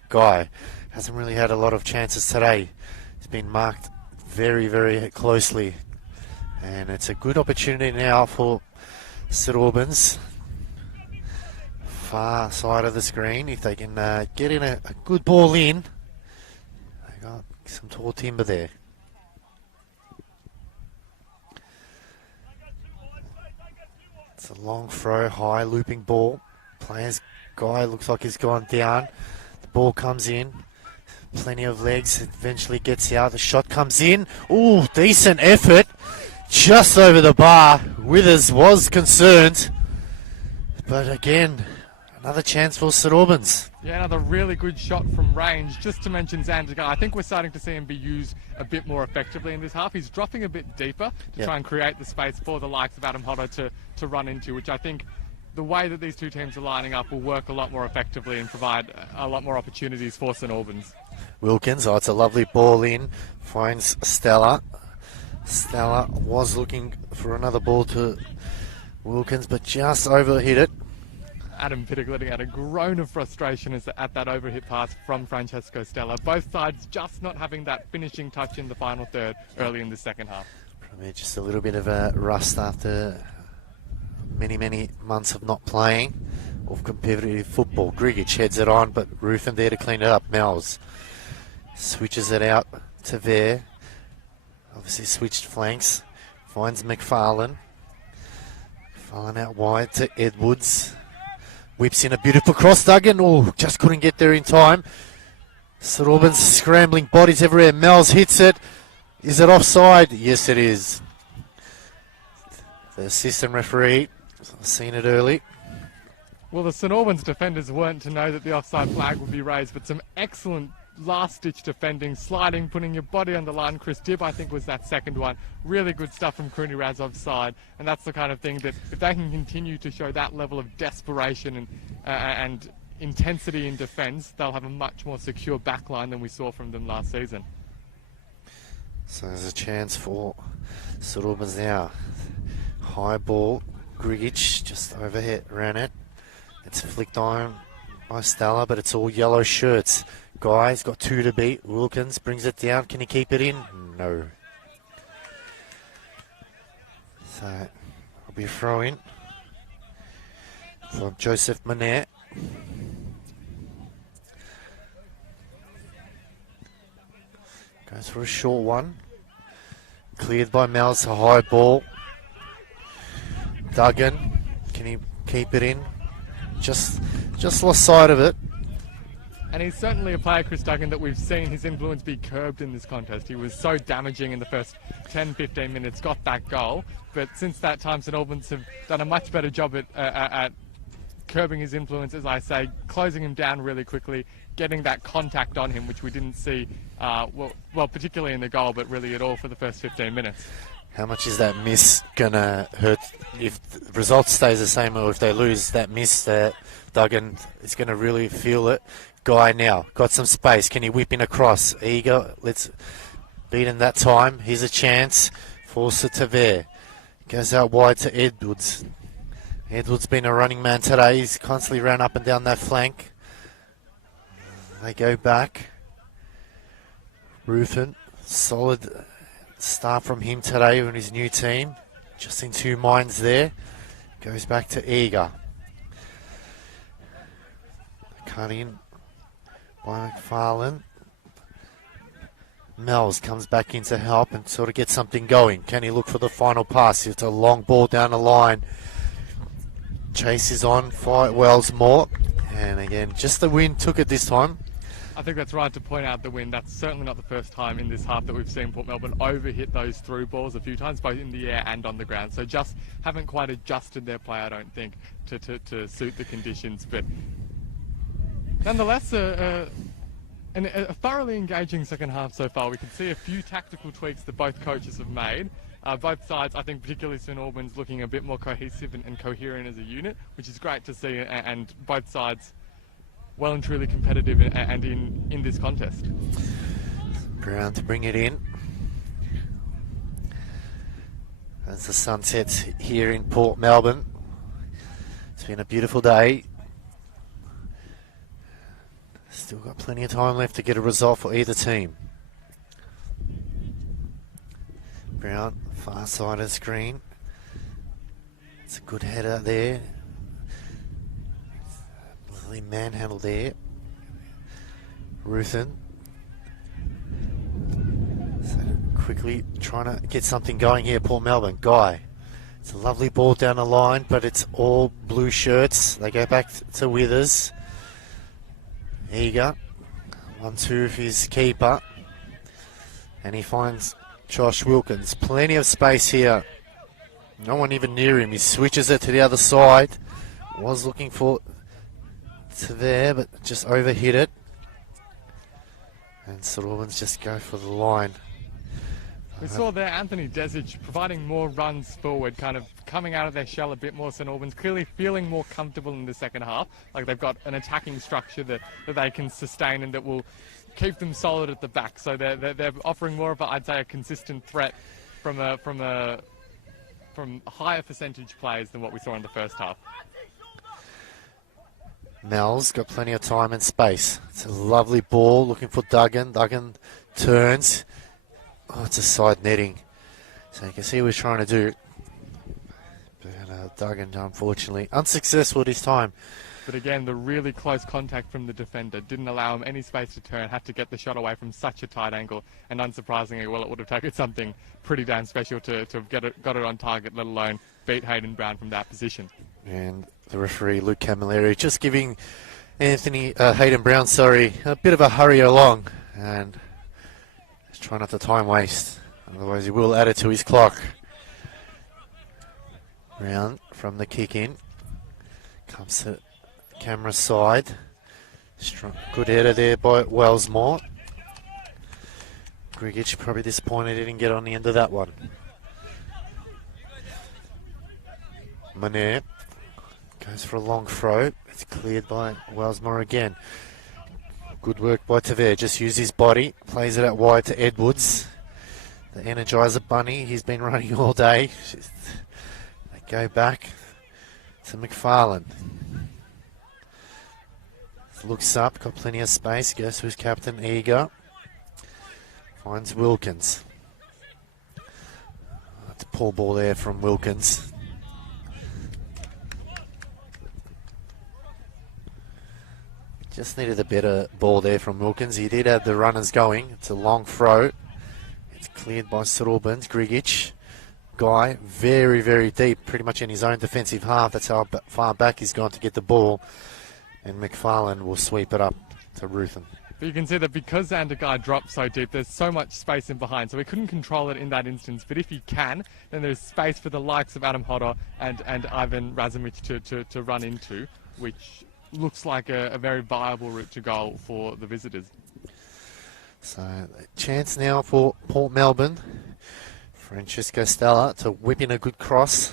Guy hasn't really had a lot of chances today. He's been marked very, very closely, and it's a good opportunity now for St Albans. Far side of the screen, if they can get in a good ball in. They got some tall timber there. It's a long throw, high looping ball. Players, Guy looks like he's gone down. The ball comes in. Plenty of legs, eventually gets out. The shot comes in. Ooh, decent effort. Just over the bar. Withers was concerned. But again, another chance for St Albans. Yeah, another really good shot from range. Just to mention Xander Guy, I think we're starting to see him be used a bit more effectively in this half. He's dropping a bit deeper to try and create the space for the likes of Adam Hodder to run into, which I think the way that these two teams are lining up will work a lot more effectively and provide a lot more opportunities for St Albans. Wilkins, it's a lovely ball in, finds Stella. Stella was looking for another ball to Wilkins, but just overhit it. Adam Pittock letting out a groan of frustration at that overhit pass from Francesco Stella. Both sides just not having that finishing touch in the final third early in the second half. Probably just a little bit of a rust after many months of not playing of competitive football. Grigic heads it on, but Ruffin there to clean it up. Mel's switches it out to Ver. Obviously switched flanks. Finds McFarlane. McFarlane out wide to Edwards. Whips in a beautiful cross, Duggan. Oh, just couldn't get there in time. St Albans scrambling bodies everywhere. Mel's hits it. Is it offside? Yes, it is. The assistant referee seen it early. Well, the St Albans defenders weren't to know that the offside flag would be raised, but some excellent last-ditch defending, sliding, putting your body on the line. Chris Dibb, I think, was that second one. Really good stuff from Kruni Razov's side, and that's the kind of thing that if they can continue to show that level of desperation and intensity in defence, they'll have a much more secure backline than we saw from them last season. So there's a chance for St Albans now. High ball, Grigic just overhit, ran it. It's flicked on by Stella, but it's all yellow shirts. Guy's got 2 to beat. Wilkins brings it down. Can he keep it in? No. So it'll be a throw in from Joseph Manet. Goes for a short one. Cleared by Mel's, a high ball. Duggan, can he keep it in? just lost sight of it. And he's certainly a player, Chris Duggan, that we've seen his influence be curbed in this contest. He was so damaging in the first 10-15 minutes, got that goal, but since that time St Albans have done a much better job at curbing his influence, as I say, closing him down really quickly, getting that contact on him, which we didn't see, well, particularly in the goal, but really at all for the first 15 minutes. How much is that miss going to hurt if the result stays the same, or if they lose that miss? That Duggan is going to really feel it. Guy now got some space. Can he whip in across? Eager. Let's beat him that time. Here's a chance. Force it to there. Goes out wide to Edwards. Edwards been a running man today. He's constantly ran up and down that flank. They go back. Ruthin, solid start from him today in his new team. Just in two minds there. Goes back to Eager. Cut in by McFarlane. Mells comes back in to help and sort of get something going. Can he look for the final pass? It's a long ball down the line. Chase is on, fight Wells more. And again, just the wind took it this time. I think that's right to point out the win. That's certainly not the first time in this half that we've seen Port Melbourne overhit those through balls a few times, both in the air and on the ground. So just haven't quite adjusted their play, I don't think, to suit the conditions. But nonetheless, a thoroughly engaging second half so far. We can see a few tactical tweaks that both coaches have made. Both sides, I think particularly St Albans, looking a bit more cohesive and coherent as a unit, which is great to see, and both sides well and truly competitive and in this contest. Brown to bring it in. As the sun sets here in Port Melbourne. It's been a beautiful day. Still got plenty of time left to get a result for either team. Brown, far side of the screen. It's a good header there. Lovely manhandle there. Ruthin. So quickly trying to get something going here, Port Melbourne. Guy. It's a lovely ball down the line, but it's all blue shirts. They go back to Withers. Eager. 1-2 of his keeper. And he finds Josh Wilkins. Plenty of space here. No one even near him. He switches it to the other side. Was looking for to there, but just overhit it. And St Albans just go for the line. We saw there Anthony Desic providing more runs forward, kind of coming out of their shell a bit more. St Albans clearly feeling more comfortable in the second half. Like they've got an attacking structure that they can sustain and that will keep them solid at the back. So they're offering more of a, I'd say, a consistent threat from higher percentage players than what we saw in the first half. Mel's got plenty of time and space. It's a lovely ball looking for Duggan. Duggan turns. Oh, it's a side netting. So you can see what he's trying to do. But Duggan, unfortunately, unsuccessful this time. But again, the really close contact from the defender didn't allow him any space to turn, had to get the shot away from such a tight angle, and unsurprisingly, well, it would have taken something pretty damn special to have got it on target, let alone beat Hayden Brown from that position. And the referee, Luke Camilleri, just giving Hayden Brown, a bit of a hurry along, and just try not to time waste, otherwise he will add it to his clock. Brown from the kick in, comes to camera side. Strong, good header there by Wellsmore. Grigic probably disappointed he didn't get on the end of that one. Manet goes for a long throw. It's cleared by Wellsmore again. Good work by Tavere. Just use his body. Plays it out wide to Edwards. The Energizer Bunny. He's been running all day. They go back to McFarlane. Looks up, got plenty of space, goes to his captain, Eager. Finds Wilkins. That's a poor ball there from Wilkins. Just needed a better ball there from Wilkins. He did have the runners going. It's a long throw. It's cleared by St Albans. Grigic Guy, very, very deep, pretty much in his own defensive half. That's how far back he's gone to get the ball. And McFarlane will sweep it up to Ruthen. But you can see that because Zandagai dropped so deep, there's so much space in behind, so he couldn't control it in that instance. But if he can, then there's space for the likes of Adam Hodder and Ivan Razumich to run into, which looks like a very viable route to goal for the visitors. So, a chance now for Port Melbourne. Francesco Stella to whip in a good cross.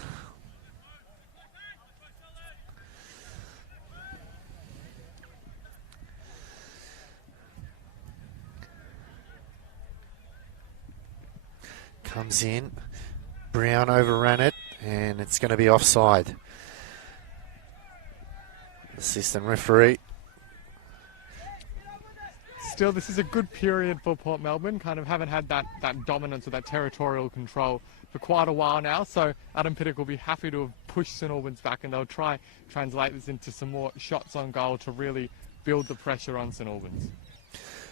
Comes in, Brown overran it, and it's going to be offside. Assistant referee. Still, this is a good period for Port Melbourne. Kind of haven't had that dominance or that territorial control for quite a while now. So Adam Pittock will be happy to have pushed St Albans back, and they'll try translate this into some more shots on goal to really build the pressure on St Albans.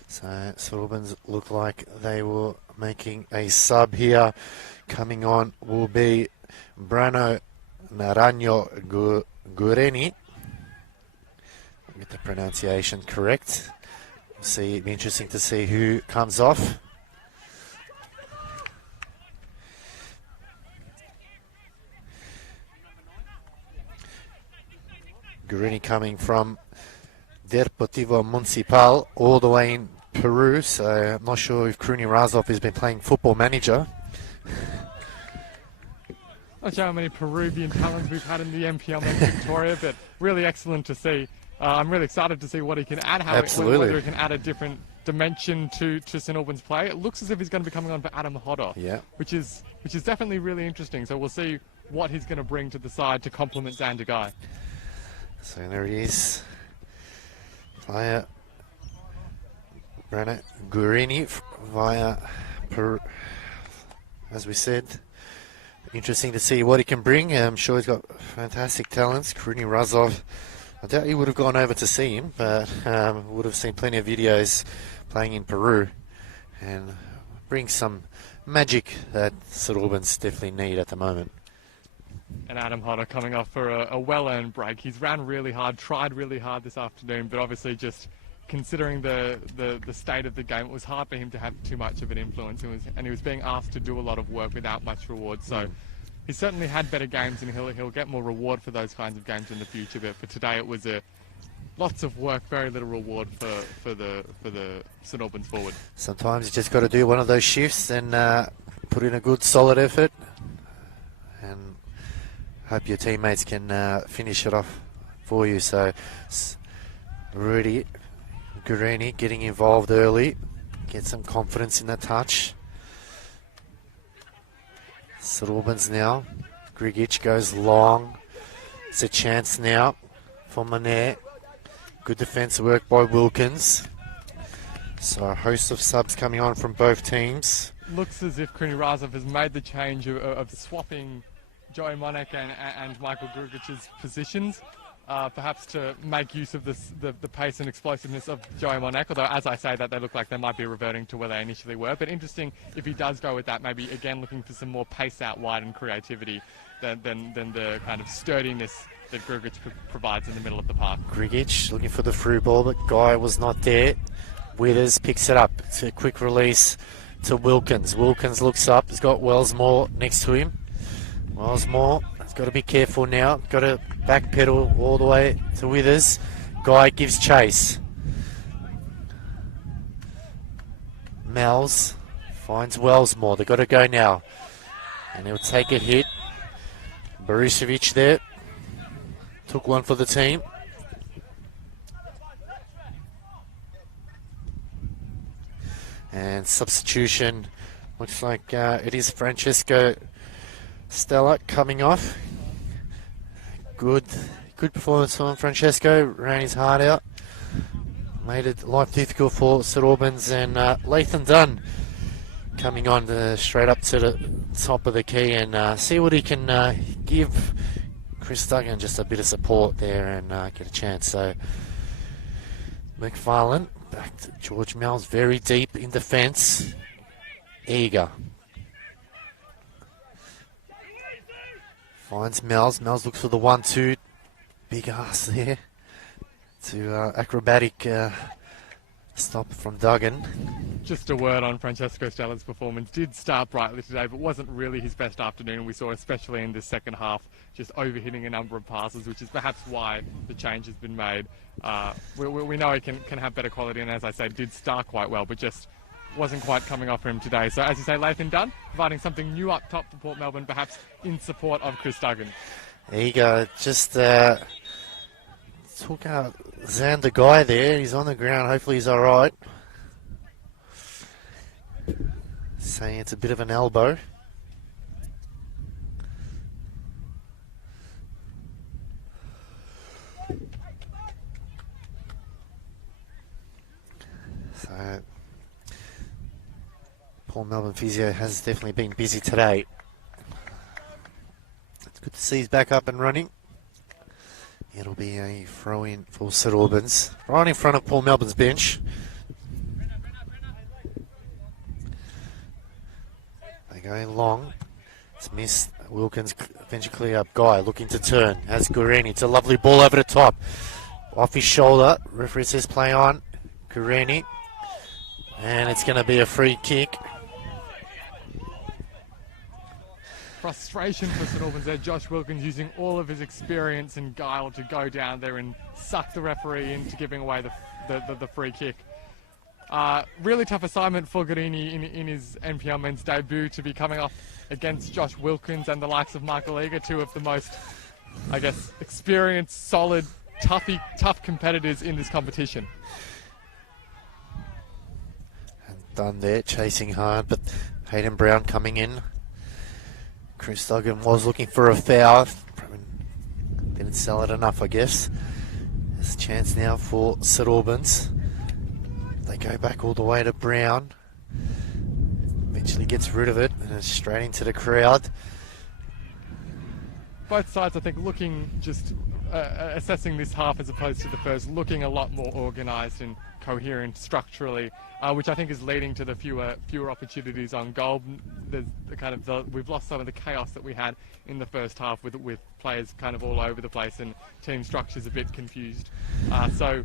So St Albans look like they were making a sub here. Coming on will be Brano Naranjo Gureni. Get the pronunciation correct. See, it'd be interesting to see who comes off. Gurini coming from Deportivo Municipal all the way in Peru, so I'm not sure if Kruni Razov has been playing Football Manager. Not sure how many Peruvian talents we've had in the NPL in Victoria, but really excellent to see. I'm really excited to see what he can add, whether he can add a different dimension to St Albans' play. It looks as if he's going to be coming on for Adam Hodder, yeah, which is definitely really interesting. So we'll see what he's going to bring to the side to complement Zandagai. So there he is, via Brana Gurini via Peru. As we said, interesting to see what he can bring. I'm sure he's got fantastic talents. Kruni Razov, I doubt he would have gone over to see him, but would have seen plenty of videos playing in Peru and bring some magic that St Albans definitely need at the moment. And Adam Hodder coming off for a well-earned break. He's ran really hard, tried really hard this afternoon, but obviously just considering the state of the game, it was hard for him to have too much of an influence, and he was being asked to do a lot of work without much reward. So he's certainly had better games, and he'll get more reward for those kinds of games in the future. But for today, it was lots of work, very little reward for the St Albans forward. Sometimes you just got to do one of those shifts and put in a good, solid effort, and hope your teammates can finish it off for you. So Rudy Gurini getting involved early, get some confidence in the touch. St Albans now. Grigic goes long. It's a chance now for Monet. Good defence work by Wilkins. So a host of subs coming on from both teams. Looks as if Kruni Razov has made the change of swapping Joey Monek and Michael Grugic's positions, perhaps to make use of the pace and explosiveness of Joey Monek, although as I say that, they look like they might be reverting to where they initially were. But interesting if he does go with that, maybe again looking for some more pace out wide and creativity than the kind of sturdiness that Grugic provides in the middle of the park. Grigic looking for the through ball, but Guy was not there. Withers picks it up. It's a quick release to Wilkins. Wilkins looks up. He's got Wellsmore next to him. Wellsmore has got to be careful now. Got to backpedal all the way to Withers. Guy gives chase. Mel's finds Wellsmore. They've got to go now. And he'll take a hit. Borisevic there. Took one for the team. And substitution. Looks like it is Francesco Stella coming off. Good performance from Francesco. Ran his heart out. Made it life difficult for St Albans, and Lathan Dunn coming on straight up to the top of the key and see what he can give Chris Duggan just a bit of support there and get a chance. So McFarlane back to George Mills, very deep in defence. Eager. Finds Mel's. Mel's looks for the 1-2. Big ass there. To acrobatic stop from Duggan. Just a word on Francesco Stella's performance. Did start brightly today, but wasn't really his best afternoon. We saw, especially in this second half, just overhitting a number of passes, which is perhaps why the change has been made. We know he can have better quality, and as I say, did start quite well, but just wasn't quite coming off for him today. So as you say, Lathan Dunn providing something new up top for Port Melbourne, perhaps in support of Chris Duggan. There you go. Just took out Xander Guy there. He's on the ground. Hopefully he's all right. Saying it's a bit of an elbow. So Paul Melbourne physio has definitely been busy today. It's good to see he's back up and running. It'll be a throw-in for St Albans, right in front of Paul Melbourne's bench. They go in long. It's missed. Wilkins eventually clear up. Guy looking to turn. Has Guareni. It's a lovely ball over the top. Off his shoulder. Referee says play on. Guareni. And it's going to be a free kick. Frustration for St Albans there. Josh Wilkins using all of his experience and guile to go down there and suck the referee into giving away the free kick. Really tough assignment for Guarini in his NPL men's debut to be coming off against Josh Wilkins and the likes of Michael Eager, two of the most, I guess, experienced, solid, tough competitors in this competition. And Dunn there chasing hard, but Hayden Brown coming in. Chris Duggan was looking for a foul. Didn't sell it enough, I guess. There's a chance now for St Albans. They go back all the way to Brown. Eventually gets rid of it and it's straight into the crowd. Both sides, I think, looking just assessing this half as opposed to the first, looking a lot more organised and coherent structurally, which I think is leading to the fewer opportunities on goal. There's we've lost some of the chaos that we had in the first half with players kind of all over the place and team structures a bit confused. So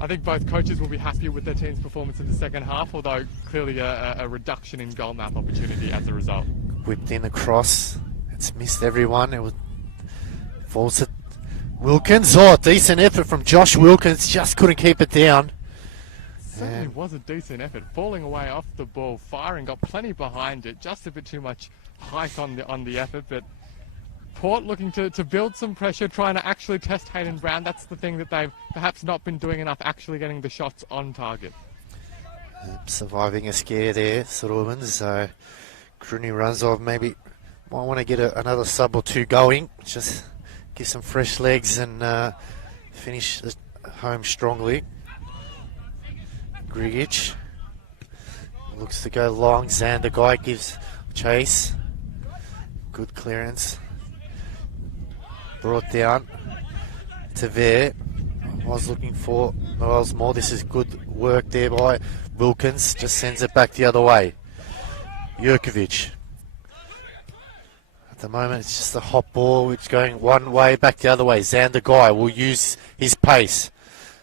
I think both coaches will be happy with their team's performance in the second half, although clearly a reduction in goal map opportunity as a result. Whipped in across. It's missed everyone. It was falls to Wilkins. Oh, decent effort from Josh Wilkins. Just couldn't keep it down. Certainly was a decent effort. Falling away off the ball, firing, got plenty behind it. Just a bit too much hike on the effort, but Port looking to build some pressure, trying to actually test Hayden Brown. That's the thing that they've perhaps not been doing enough, actually getting the shots on target. Surviving a scare there, St Albans. So Crooney runs off. Maybe might want to get another sub or two going. Just give some fresh legs and finish home strongly. Grigic looks to go long. Xander Guy gives chase. Good clearance. Brought down to there. Was looking for Miles Moore. This is good work there by Wilkins. Just sends it back the other way. Jurkovic. At the moment, it's just a hot ball which is going one way, back the other way. Xander Guy will use his pace.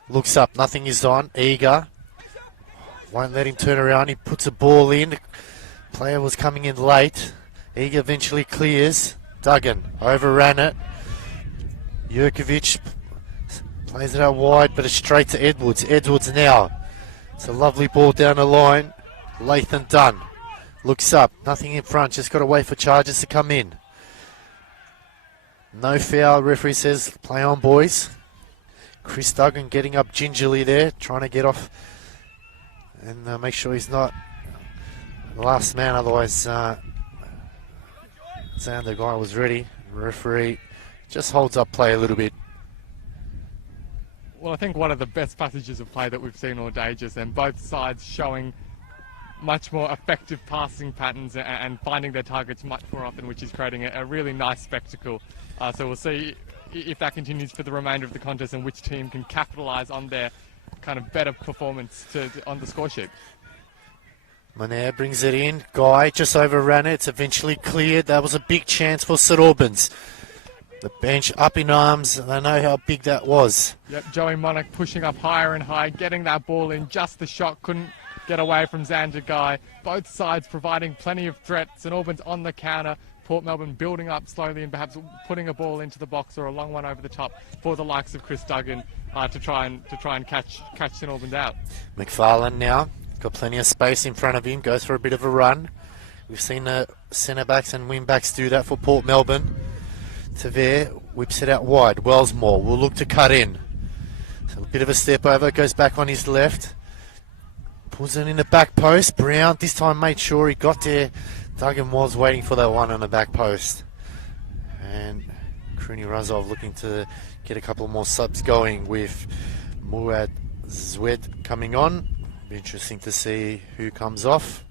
Looks up. Nothing is on. Eager. Won't let him turn around. He puts a ball in. Player was coming in late. Eager eventually clears. Duggan overran it. Jurkovic plays it out wide, but it's straight to Edwards. Edwards now. It's a lovely ball down the line. Lathan Dunn looks up. Nothing in front. Just got to wait for charges to come in. No foul. Referee says play on, boys. Chris Duggan getting up gingerly there, trying to get off and make sure he's not the last man. Otherwise, Xander Guy was ready. Referee just holds up play a little bit. Well, I think one of the best passages of play that we've seen all day, just then, both sides showing much more effective passing patterns and finding their targets much more often, which is creating a really nice spectacle. So we'll see if that continues for the remainder of the contest and which team can capitalise on their kind of better performance on the score sheet. Monair brings it in. Guy just overran it. It's eventually cleared. That was a big chance for St Albans. The bench up in arms. They know how big that was. Yep, Joey Monarch pushing up higher and higher, getting that ball in. Just the shot couldn't get away from Xander Guy. Both sides providing plenty of threats. St Albans on the counter. Port Melbourne building up slowly and perhaps putting a ball into the box or a long one over the top for the likes of Chris Duggan to try and catch St Albans out. McFarlane now got plenty of space in front of him. Goes for a bit of a run. We've seen the centre backs and wing backs do that for Port Melbourne. Tavere whips it out wide. Wellsmore will look to cut in. So a bit of a step over. Goes back on his left. Pulls it in the back post. Brown this time made sure he got there. Duggan was waiting for that one on the back post. And Kruni Razov looking to get a couple more subs going with Muad Zwed coming on. Be interesting to see who comes off.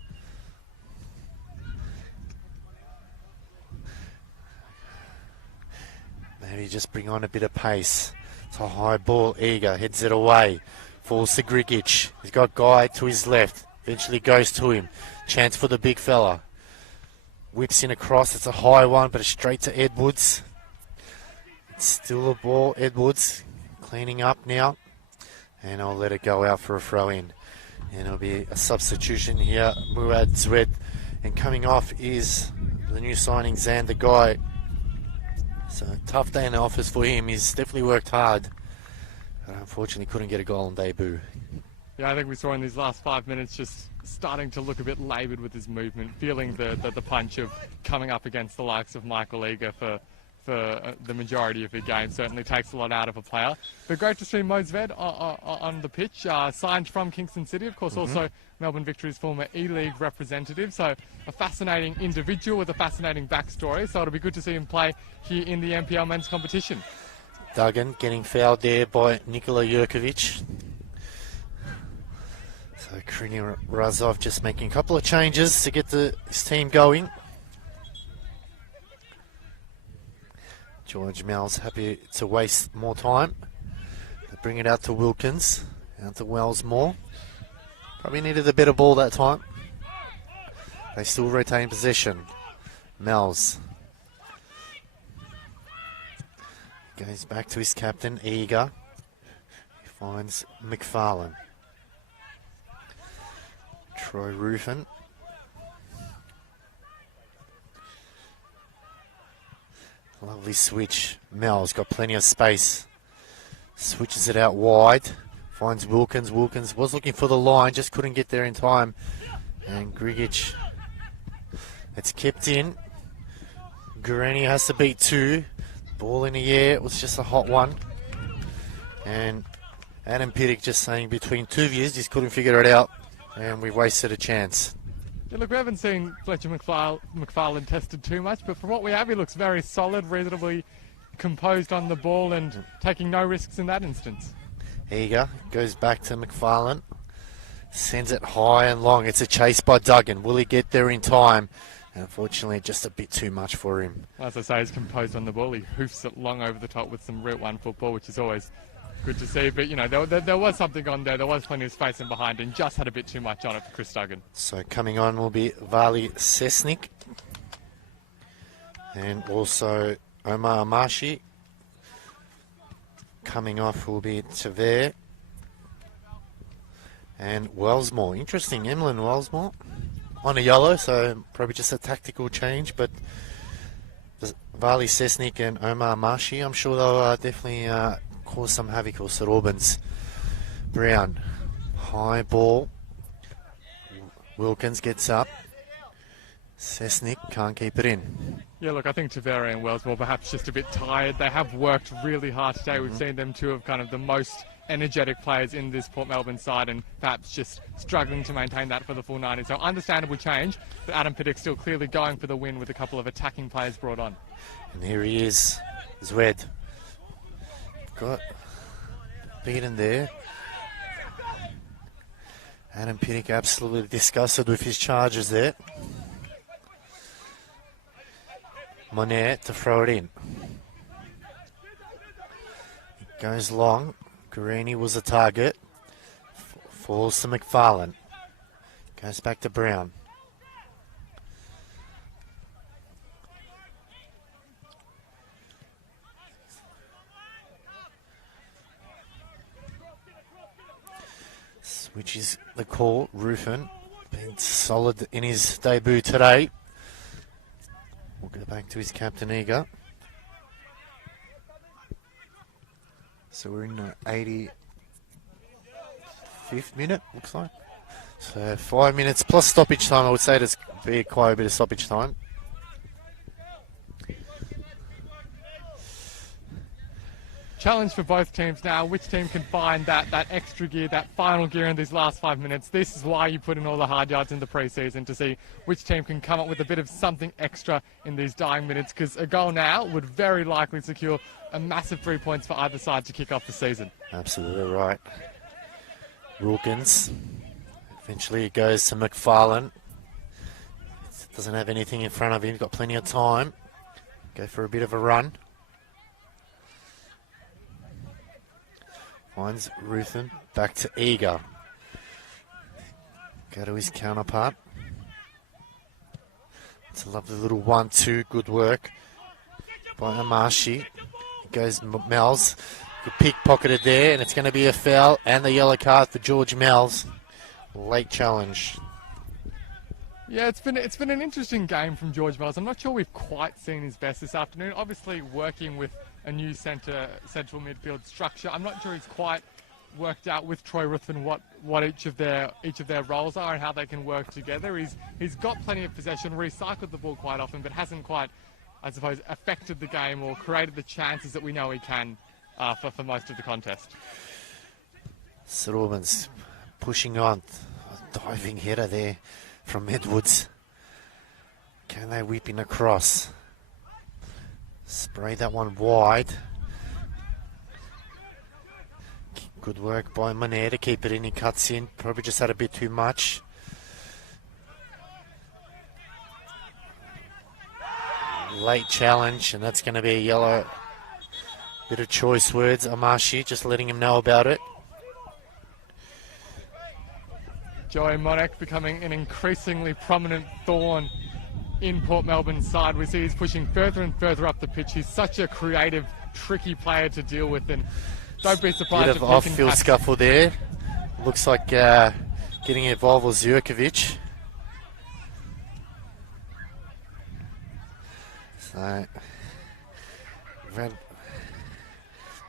Maybe just bring on a bit of pace. It's a high ball. Eager heads it away. Falls to Grigic. He's got Guy to his left. Eventually goes to him. Chance for the big fella. Whips in across. It's a high one, but it's straight to Edwards. It's still a ball. Edwards cleaning up now. And I'll let it go out for a throw in. And it'll be a substitution here. Muad Zwed. And coming off is the new signing, Xander Guy. So tough day in the office for him. He's definitely worked hard, but unfortunately couldn't get a goal on debut. Yeah, I think we saw in these last 5 minutes just starting to look a bit laboured with his movement, feeling the punch of coming up against the likes of Michael Eager for the majority of the game. Certainly takes a lot out of a player. But great to see Mo Zved on the pitch, signed from Kingston City, of course, also Melbourne Victory's former E-League representative. So a fascinating individual with a fascinating backstory. So it'll be good to see him play here in the NPL men's competition. Duggan getting fouled there by Nikola Jurkovic. So Kruni Razov just making a couple of changes to get his team going. George Mel's happy to waste more time. They bring it out to Wilkins, out to Wellsmore. Probably needed a better ball that time. They still retain possession. Mel's goes back to his captain, Eager. He finds McFarlane. Troy Ruffin. Lovely switch. Mel's got plenty of space. Switches it out wide. Finds Wilkins. Wilkins was looking for the line, just couldn't get there in time. And Grigic. It's kept in. Guarani has to beat two. Ball in the air. It was just a hot one. And Adam Piddick just saying between two of you, just couldn't figure it out. And we wasted a chance. Yeah, look, we haven't seen Fletcher McFarlane tested too much, but from what we have, he looks very solid, reasonably composed on the ball and taking no risks in that instance. Eager goes back to McFarlane. Sends it high and long. It's a chase by Duggan. Will he get there in time? And unfortunately, just a bit too much for him. As I say, he's composed on the ball. He hoofs it long over the top with some Route 1 football, which is always good to see. But, you know, there was something on there. There was plenty of space in behind and just had a bit too much on it for Chris Duggan. So coming on will be Vali Sesnik. And also Omar Amashi. Coming off will be Tavere. And Wellsmore. Interesting, Emlyn Wellsmore on a yellow, so probably just a tactical change, but Vali Sesnik and Omar Mashi, I'm sure they'll definitely cause some havoc for St Albans. Brown, high ball. Wilkins gets up. Sesnik can't keep it in. Yeah, look, I think Tavere and Wellsmore perhaps just a bit tired. They have worked really hard today. We've seen them two of kind of the most energetic players in this Port Melbourne side and perhaps just struggling to maintain that for the full 90. So understandable change, but Adam Piddick still clearly going for the win with a couple of attacking players brought on. And here he is, Zwed. Got beaten there. Adam Piddick absolutely disgusted with his charges there. Monet to throw it in. It goes long. Guarini was the target. Falls to McFarlane. Goes back to Brown. Which is the call. Ruffin been solid in his debut today. We'll go back to his captain, Eager. So we're in the 85th minute, looks like. So 5 minutes plus stoppage time. I would say there's be quite a bit of stoppage time. Challenge for both teams now. Which team can find that extra gear, that final gear in these last 5 minutes? This is why you put in all the hard yards in the pre-season, to see which team can come up with a bit of something extra in these dying minutes, because a goal now would very likely secure a massive 3 points for either side to kick off the season. Absolutely right. Wilkins. Eventually it goes to McFarlane. Doesn't have anything in front of him. Got plenty of time. Go for a bit of a run. Finds Ruthen, back to Eager. Go to his counterpart. It's a lovely little 1-2, good work by Amashi. Goes Mells, good pickpocketed there, and it's going to be a foul and the yellow card for George Mells. Late challenge. Yeah, it's been an interesting game from George Mells. I'm not sure we've quite seen his best this afternoon. Obviously working with a new central midfield structure. I'm not sure he's quite worked out with Troy Ruthven what each of their roles are and how they can work together. He's got plenty of possession, recycled the ball quite often, but hasn't quite, I suppose, affected the game or created the chances that we know he can for most of the contest. St Albans pushing on. Diving header there from Edwards. Can they whip in across? Spray that one wide. Good work by Monet to keep it in. He cuts in. Probably just had a bit too much. Late challenge, and that's going to be a yellow. Bit of choice words. Amashi just letting him know about it. Joey Monek becoming an increasingly prominent thorn in Port Melbourne's side. We see he's pushing further and further up the pitch. He's such a creative, tricky player to deal with, and don't be surprised bit of off-field scuffle there. Looks like getting involved with Zurkovic. So, we've had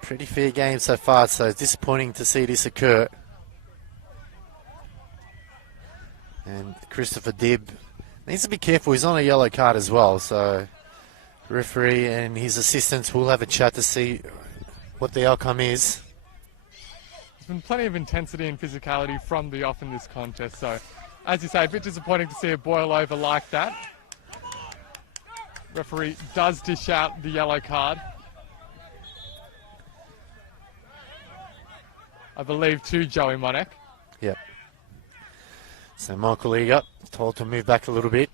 pretty fair game so far, so it's disappointing to see this occur. And Christopher Dibb needs to be careful. He's on a yellow card as well, so referee and his assistants will have a chat to see what the outcome is. There's been plenty of intensity and physicality from the off in this contest, so as you say, a bit disappointing to see it boil over like that. Referee does dish out the yellow card. I believe to Joey Monek. Yep. So Michael Eager told to move back a little bit.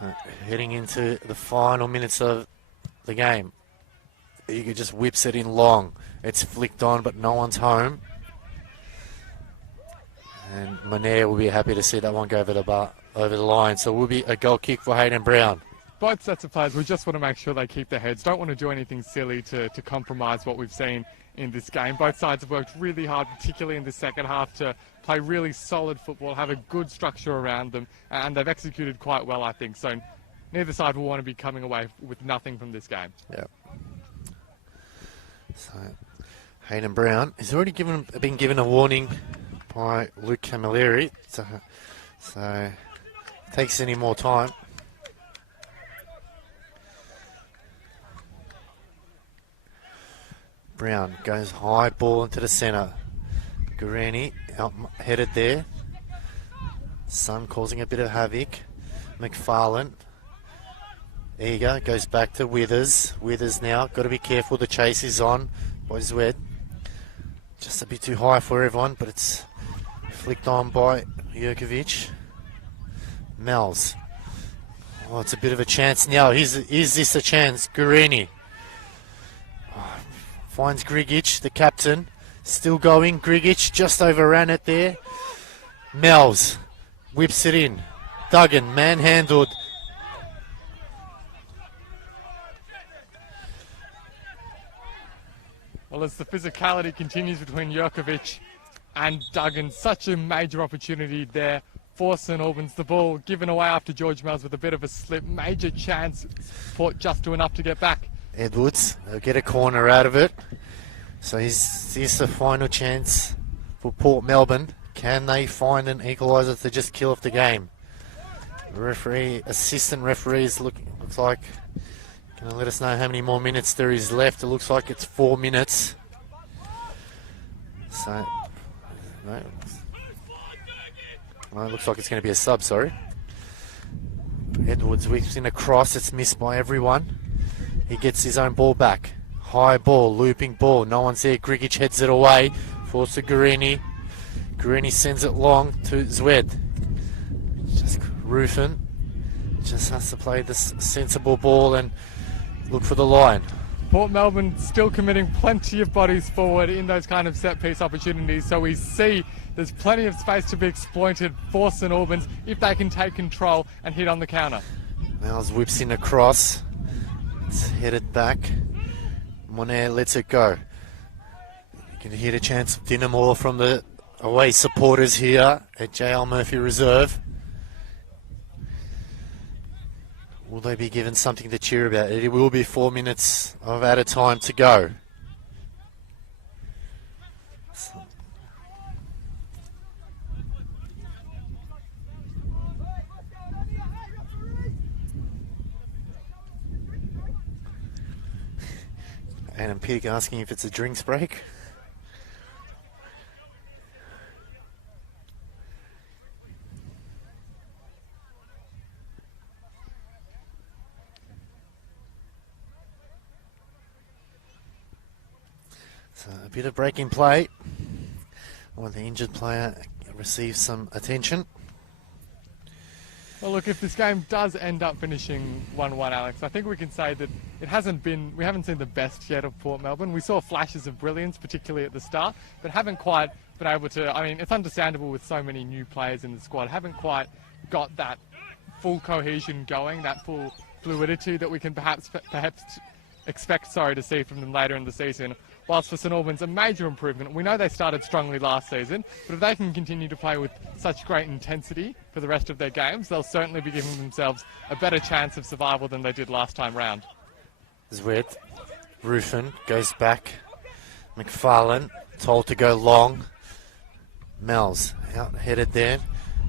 So heading into the final minutes of the game. Eager just whips it in long. It's flicked on, but no one's home. And Monet will be happy to see that one go over the line. So it will be a goal kick for Hayden Brown. Both sets of players, we just want to make sure they keep their heads. Don't want to do anything silly to compromise what we've seen in this game. Both sides have worked really hard, particularly in the second half, to play really solid football, have a good structure around them, and they've executed quite well, I think. So neither side will want to be coming away with nothing from this game. Yeah. So Hayden Brown has already been given a warning by Luke Camilleri, so takes any more time. Brown goes high ball into the centre. Guarani out headed there. Sun causing a bit of havoc. McFarlane. Eager goes back to Withers. Withers now got to be careful. The chase is on. Boys wed. Just a bit too high for everyone, but it's flicked on by Jurkovic. Mells. Oh, it's a bit of a chance now. Is this a chance? Guarani. Finds Grigic, the captain. Still going. Grigic just overran it there. Mel's whips it in. Duggan manhandled. Well, as the physicality continues between Jurkovic and Duggan, such a major opportunity there for St Albans. The ball given away after George Mel's with a bit of a slip. Major chance, Port just doing enough to get back. Edwards, they'll get a corner out of it. So here's the final chance for Port Melbourne. Can they find an equaliser to just kill off the game? Assistant referees looks like going to let us know how many more minutes there is left. It looks like it's 4 minutes. So, no. Well, it looks like it's going to be a sub, sorry. Edwards whips in a cross. It's missed by everyone. He gets his own ball back. High ball, looping ball. No one's there. Grigic heads it away. Forced to Guarini. Guarini sends it long to Zwed. Just Rufin just has to play this sensible ball and look for the line. Port Melbourne still committing plenty of bodies forward in those kind of set-piece opportunities, so we see there's plenty of space to be exploited for St Albans if they can take control and hit on the counter. Miles whips in across. It's headed back. Monair lets it go. You can hear the chance of dinner more from the away supporters here at JL Murphy Reserve. Will they be given something to cheer about? It will be 4 minutes of added time to go. Adam Pig asking if it's a drinks break. So a bit of break in play. While the injured player receives some attention. Well, look, if this game does end up finishing 1-1, Alex, I think we can say that we haven't seen the best yet of Port Melbourne. We saw flashes of brilliance, particularly at the start, but haven't quite been able to, I mean, it's understandable with so many new players in the squad, haven't quite got that full cohesion going, that full fluidity that we can perhaps expect to see from them later in the season. Whilst for St Albans, a major improvement. We know they started strongly last season, but if they can continue to play with such great intensity for the rest of their games, they'll certainly be giving themselves a better chance of survival than they did last time round. Zwed, Rufin goes back. McFarlane told to go long. Mel's out headed there.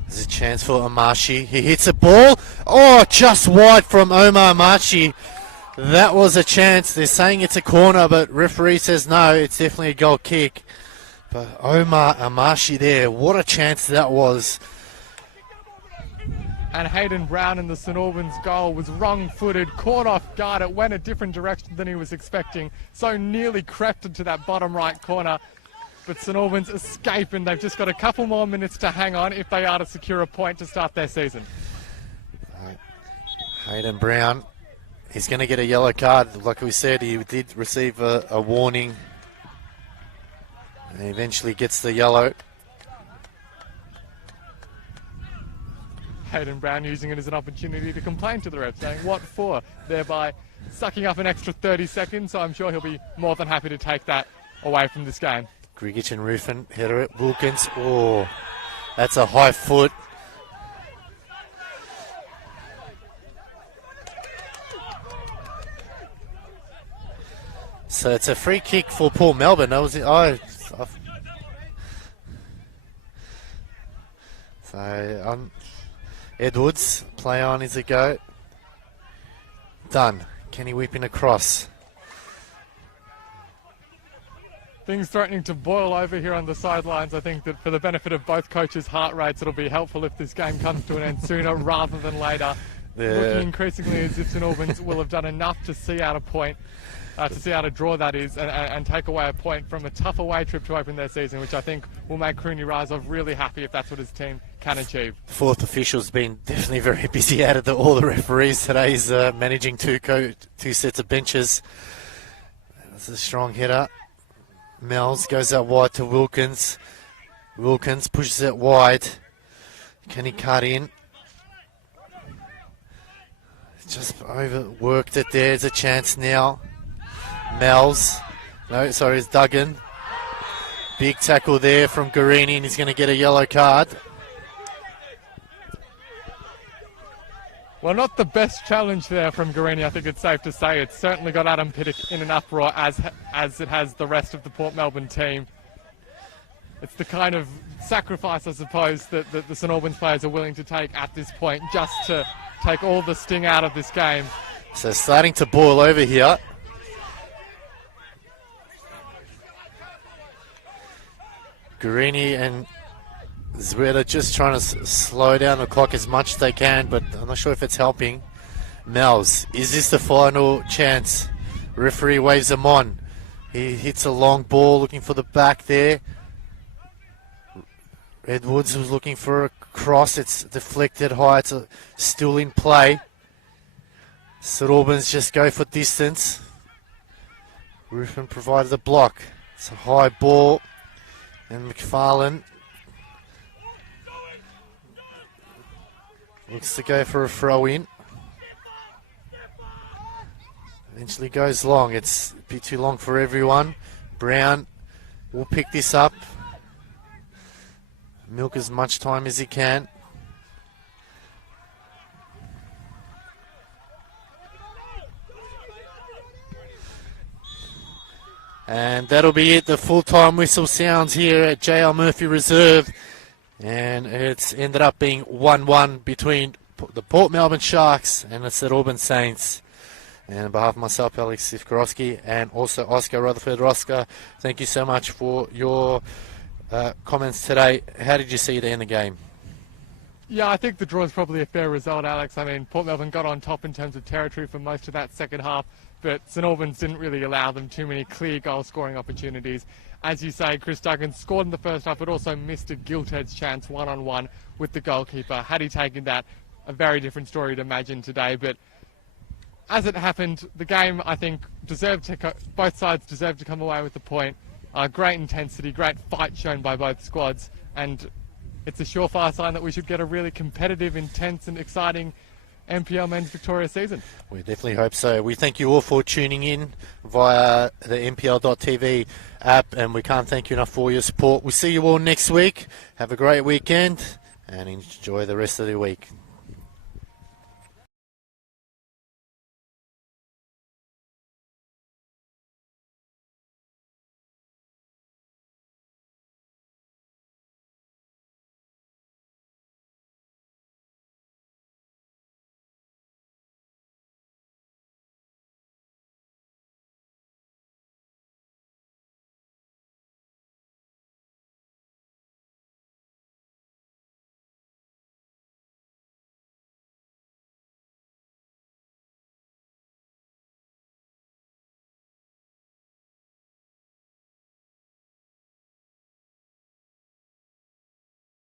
There's a chance for Amashi. He hits a ball. Oh, just wide from Omar Amashi. That was a chance. They're saying it's a corner, but referee says no, it's definitely a goal kick. But Omar Amashi there, what a chance that was. And Hayden Brown in the St Albans goal was wrong-footed, caught off guard. It went a different direction than he was expecting. So nearly crept into that bottom right corner. But St Albans escape, and they've just got a couple more minutes to hang on if they are to secure a point to start their season. Hayden Brown. He's going to get a yellow card. Like we said, he did receive a warning. And he eventually gets the yellow. Hayden Brown using it as an opportunity to complain to the ref, saying, what for? Thereby sucking up an extra 30 seconds, so I'm sure he'll be more than happy to take that away from this game. Grigic and Rufin, header it. Wilkins, oh, that's a high foot. So it's a free kick for Port Melbourne. That was it. Edwards, play on as it go. Done. Can he whip in across? Things threatening to boil over here on the sidelines. I think that for the benefit of both coaches' heart rates, it'll be helpful if this game comes to an end sooner rather than later. Looking increasingly as if St Albans will have done enough to see out a point. To see how to draw, that is, and take away a point from a tough away trip to open their season, which I think will make Crooney Razov really happy if that's what his team can achieve. Fourth official's been definitely very busy out of all the referees today. He's managing two sets of benches. That's a strong hitter. Mel's goes out wide to Wilkins. Wilkins pushes it wide. Can he cut in? Just overworked it there. There's a chance now. Mel's. No, sorry, it's Duggan. Big tackle there from Guarini, and he's going to get a yellow card. Well, not the best challenge there from Guarini, I think it's safe to say. It's certainly got Adam Piddock in an uproar, as it has the rest of the Port Melbourne team. It's the kind of sacrifice, I suppose, that the St Albans players are willing to take at this point, just to take all the sting out of this game. So starting to boil over here. Guarini and Zweta just trying to slow down the clock as much as they can, but I'm not sure if it's helping. Mel's, is this the final chance? Referee waves him on. He hits a long ball looking for the back there. Edwards was looking for a cross. It's deflected high. It's still in play. St Albans just go for distance. Ruffin provided the block. It's a high ball. And McFarlane looks to go for a throw in. Eventually goes long. It's a bit too long for everyone. Brown will pick this up. Milk as much time as he can. And that'll be it. The full-time whistle sounds here at JL Murphy Reserve. And it's ended up being 1-1 between the Port Melbourne Sharks and the St Albans Saints. And on behalf of myself, Alex Sifkorowski, and also Oscar Rutherford. Oscar, thank you so much for your comments today. How did you see the end of the game? Yeah, I think the draw is probably a fair result, Alex. I mean, Port Melbourne got on top in terms of territory for most of that second half, but St Albans didn't really allow them too many clear goal-scoring opportunities. As you say, Chris Duggan scored in the first half, but also missed a gilt-edged chance one-on-one with the goalkeeper. Had he taken that, a very different story to imagine today. But as it happened, the game, I think, both sides deserved to come away with the point. Great intensity, great fight shown by both squads, and it's a surefire sign that we should get a really competitive, intense and exciting NPL Men's Victoria season. We definitely hope so. We thank you all for tuning in via the NPL.tv app, and we can't thank you enough for your support. We'll see you all next week. Have a great weekend and enjoy the rest of the week.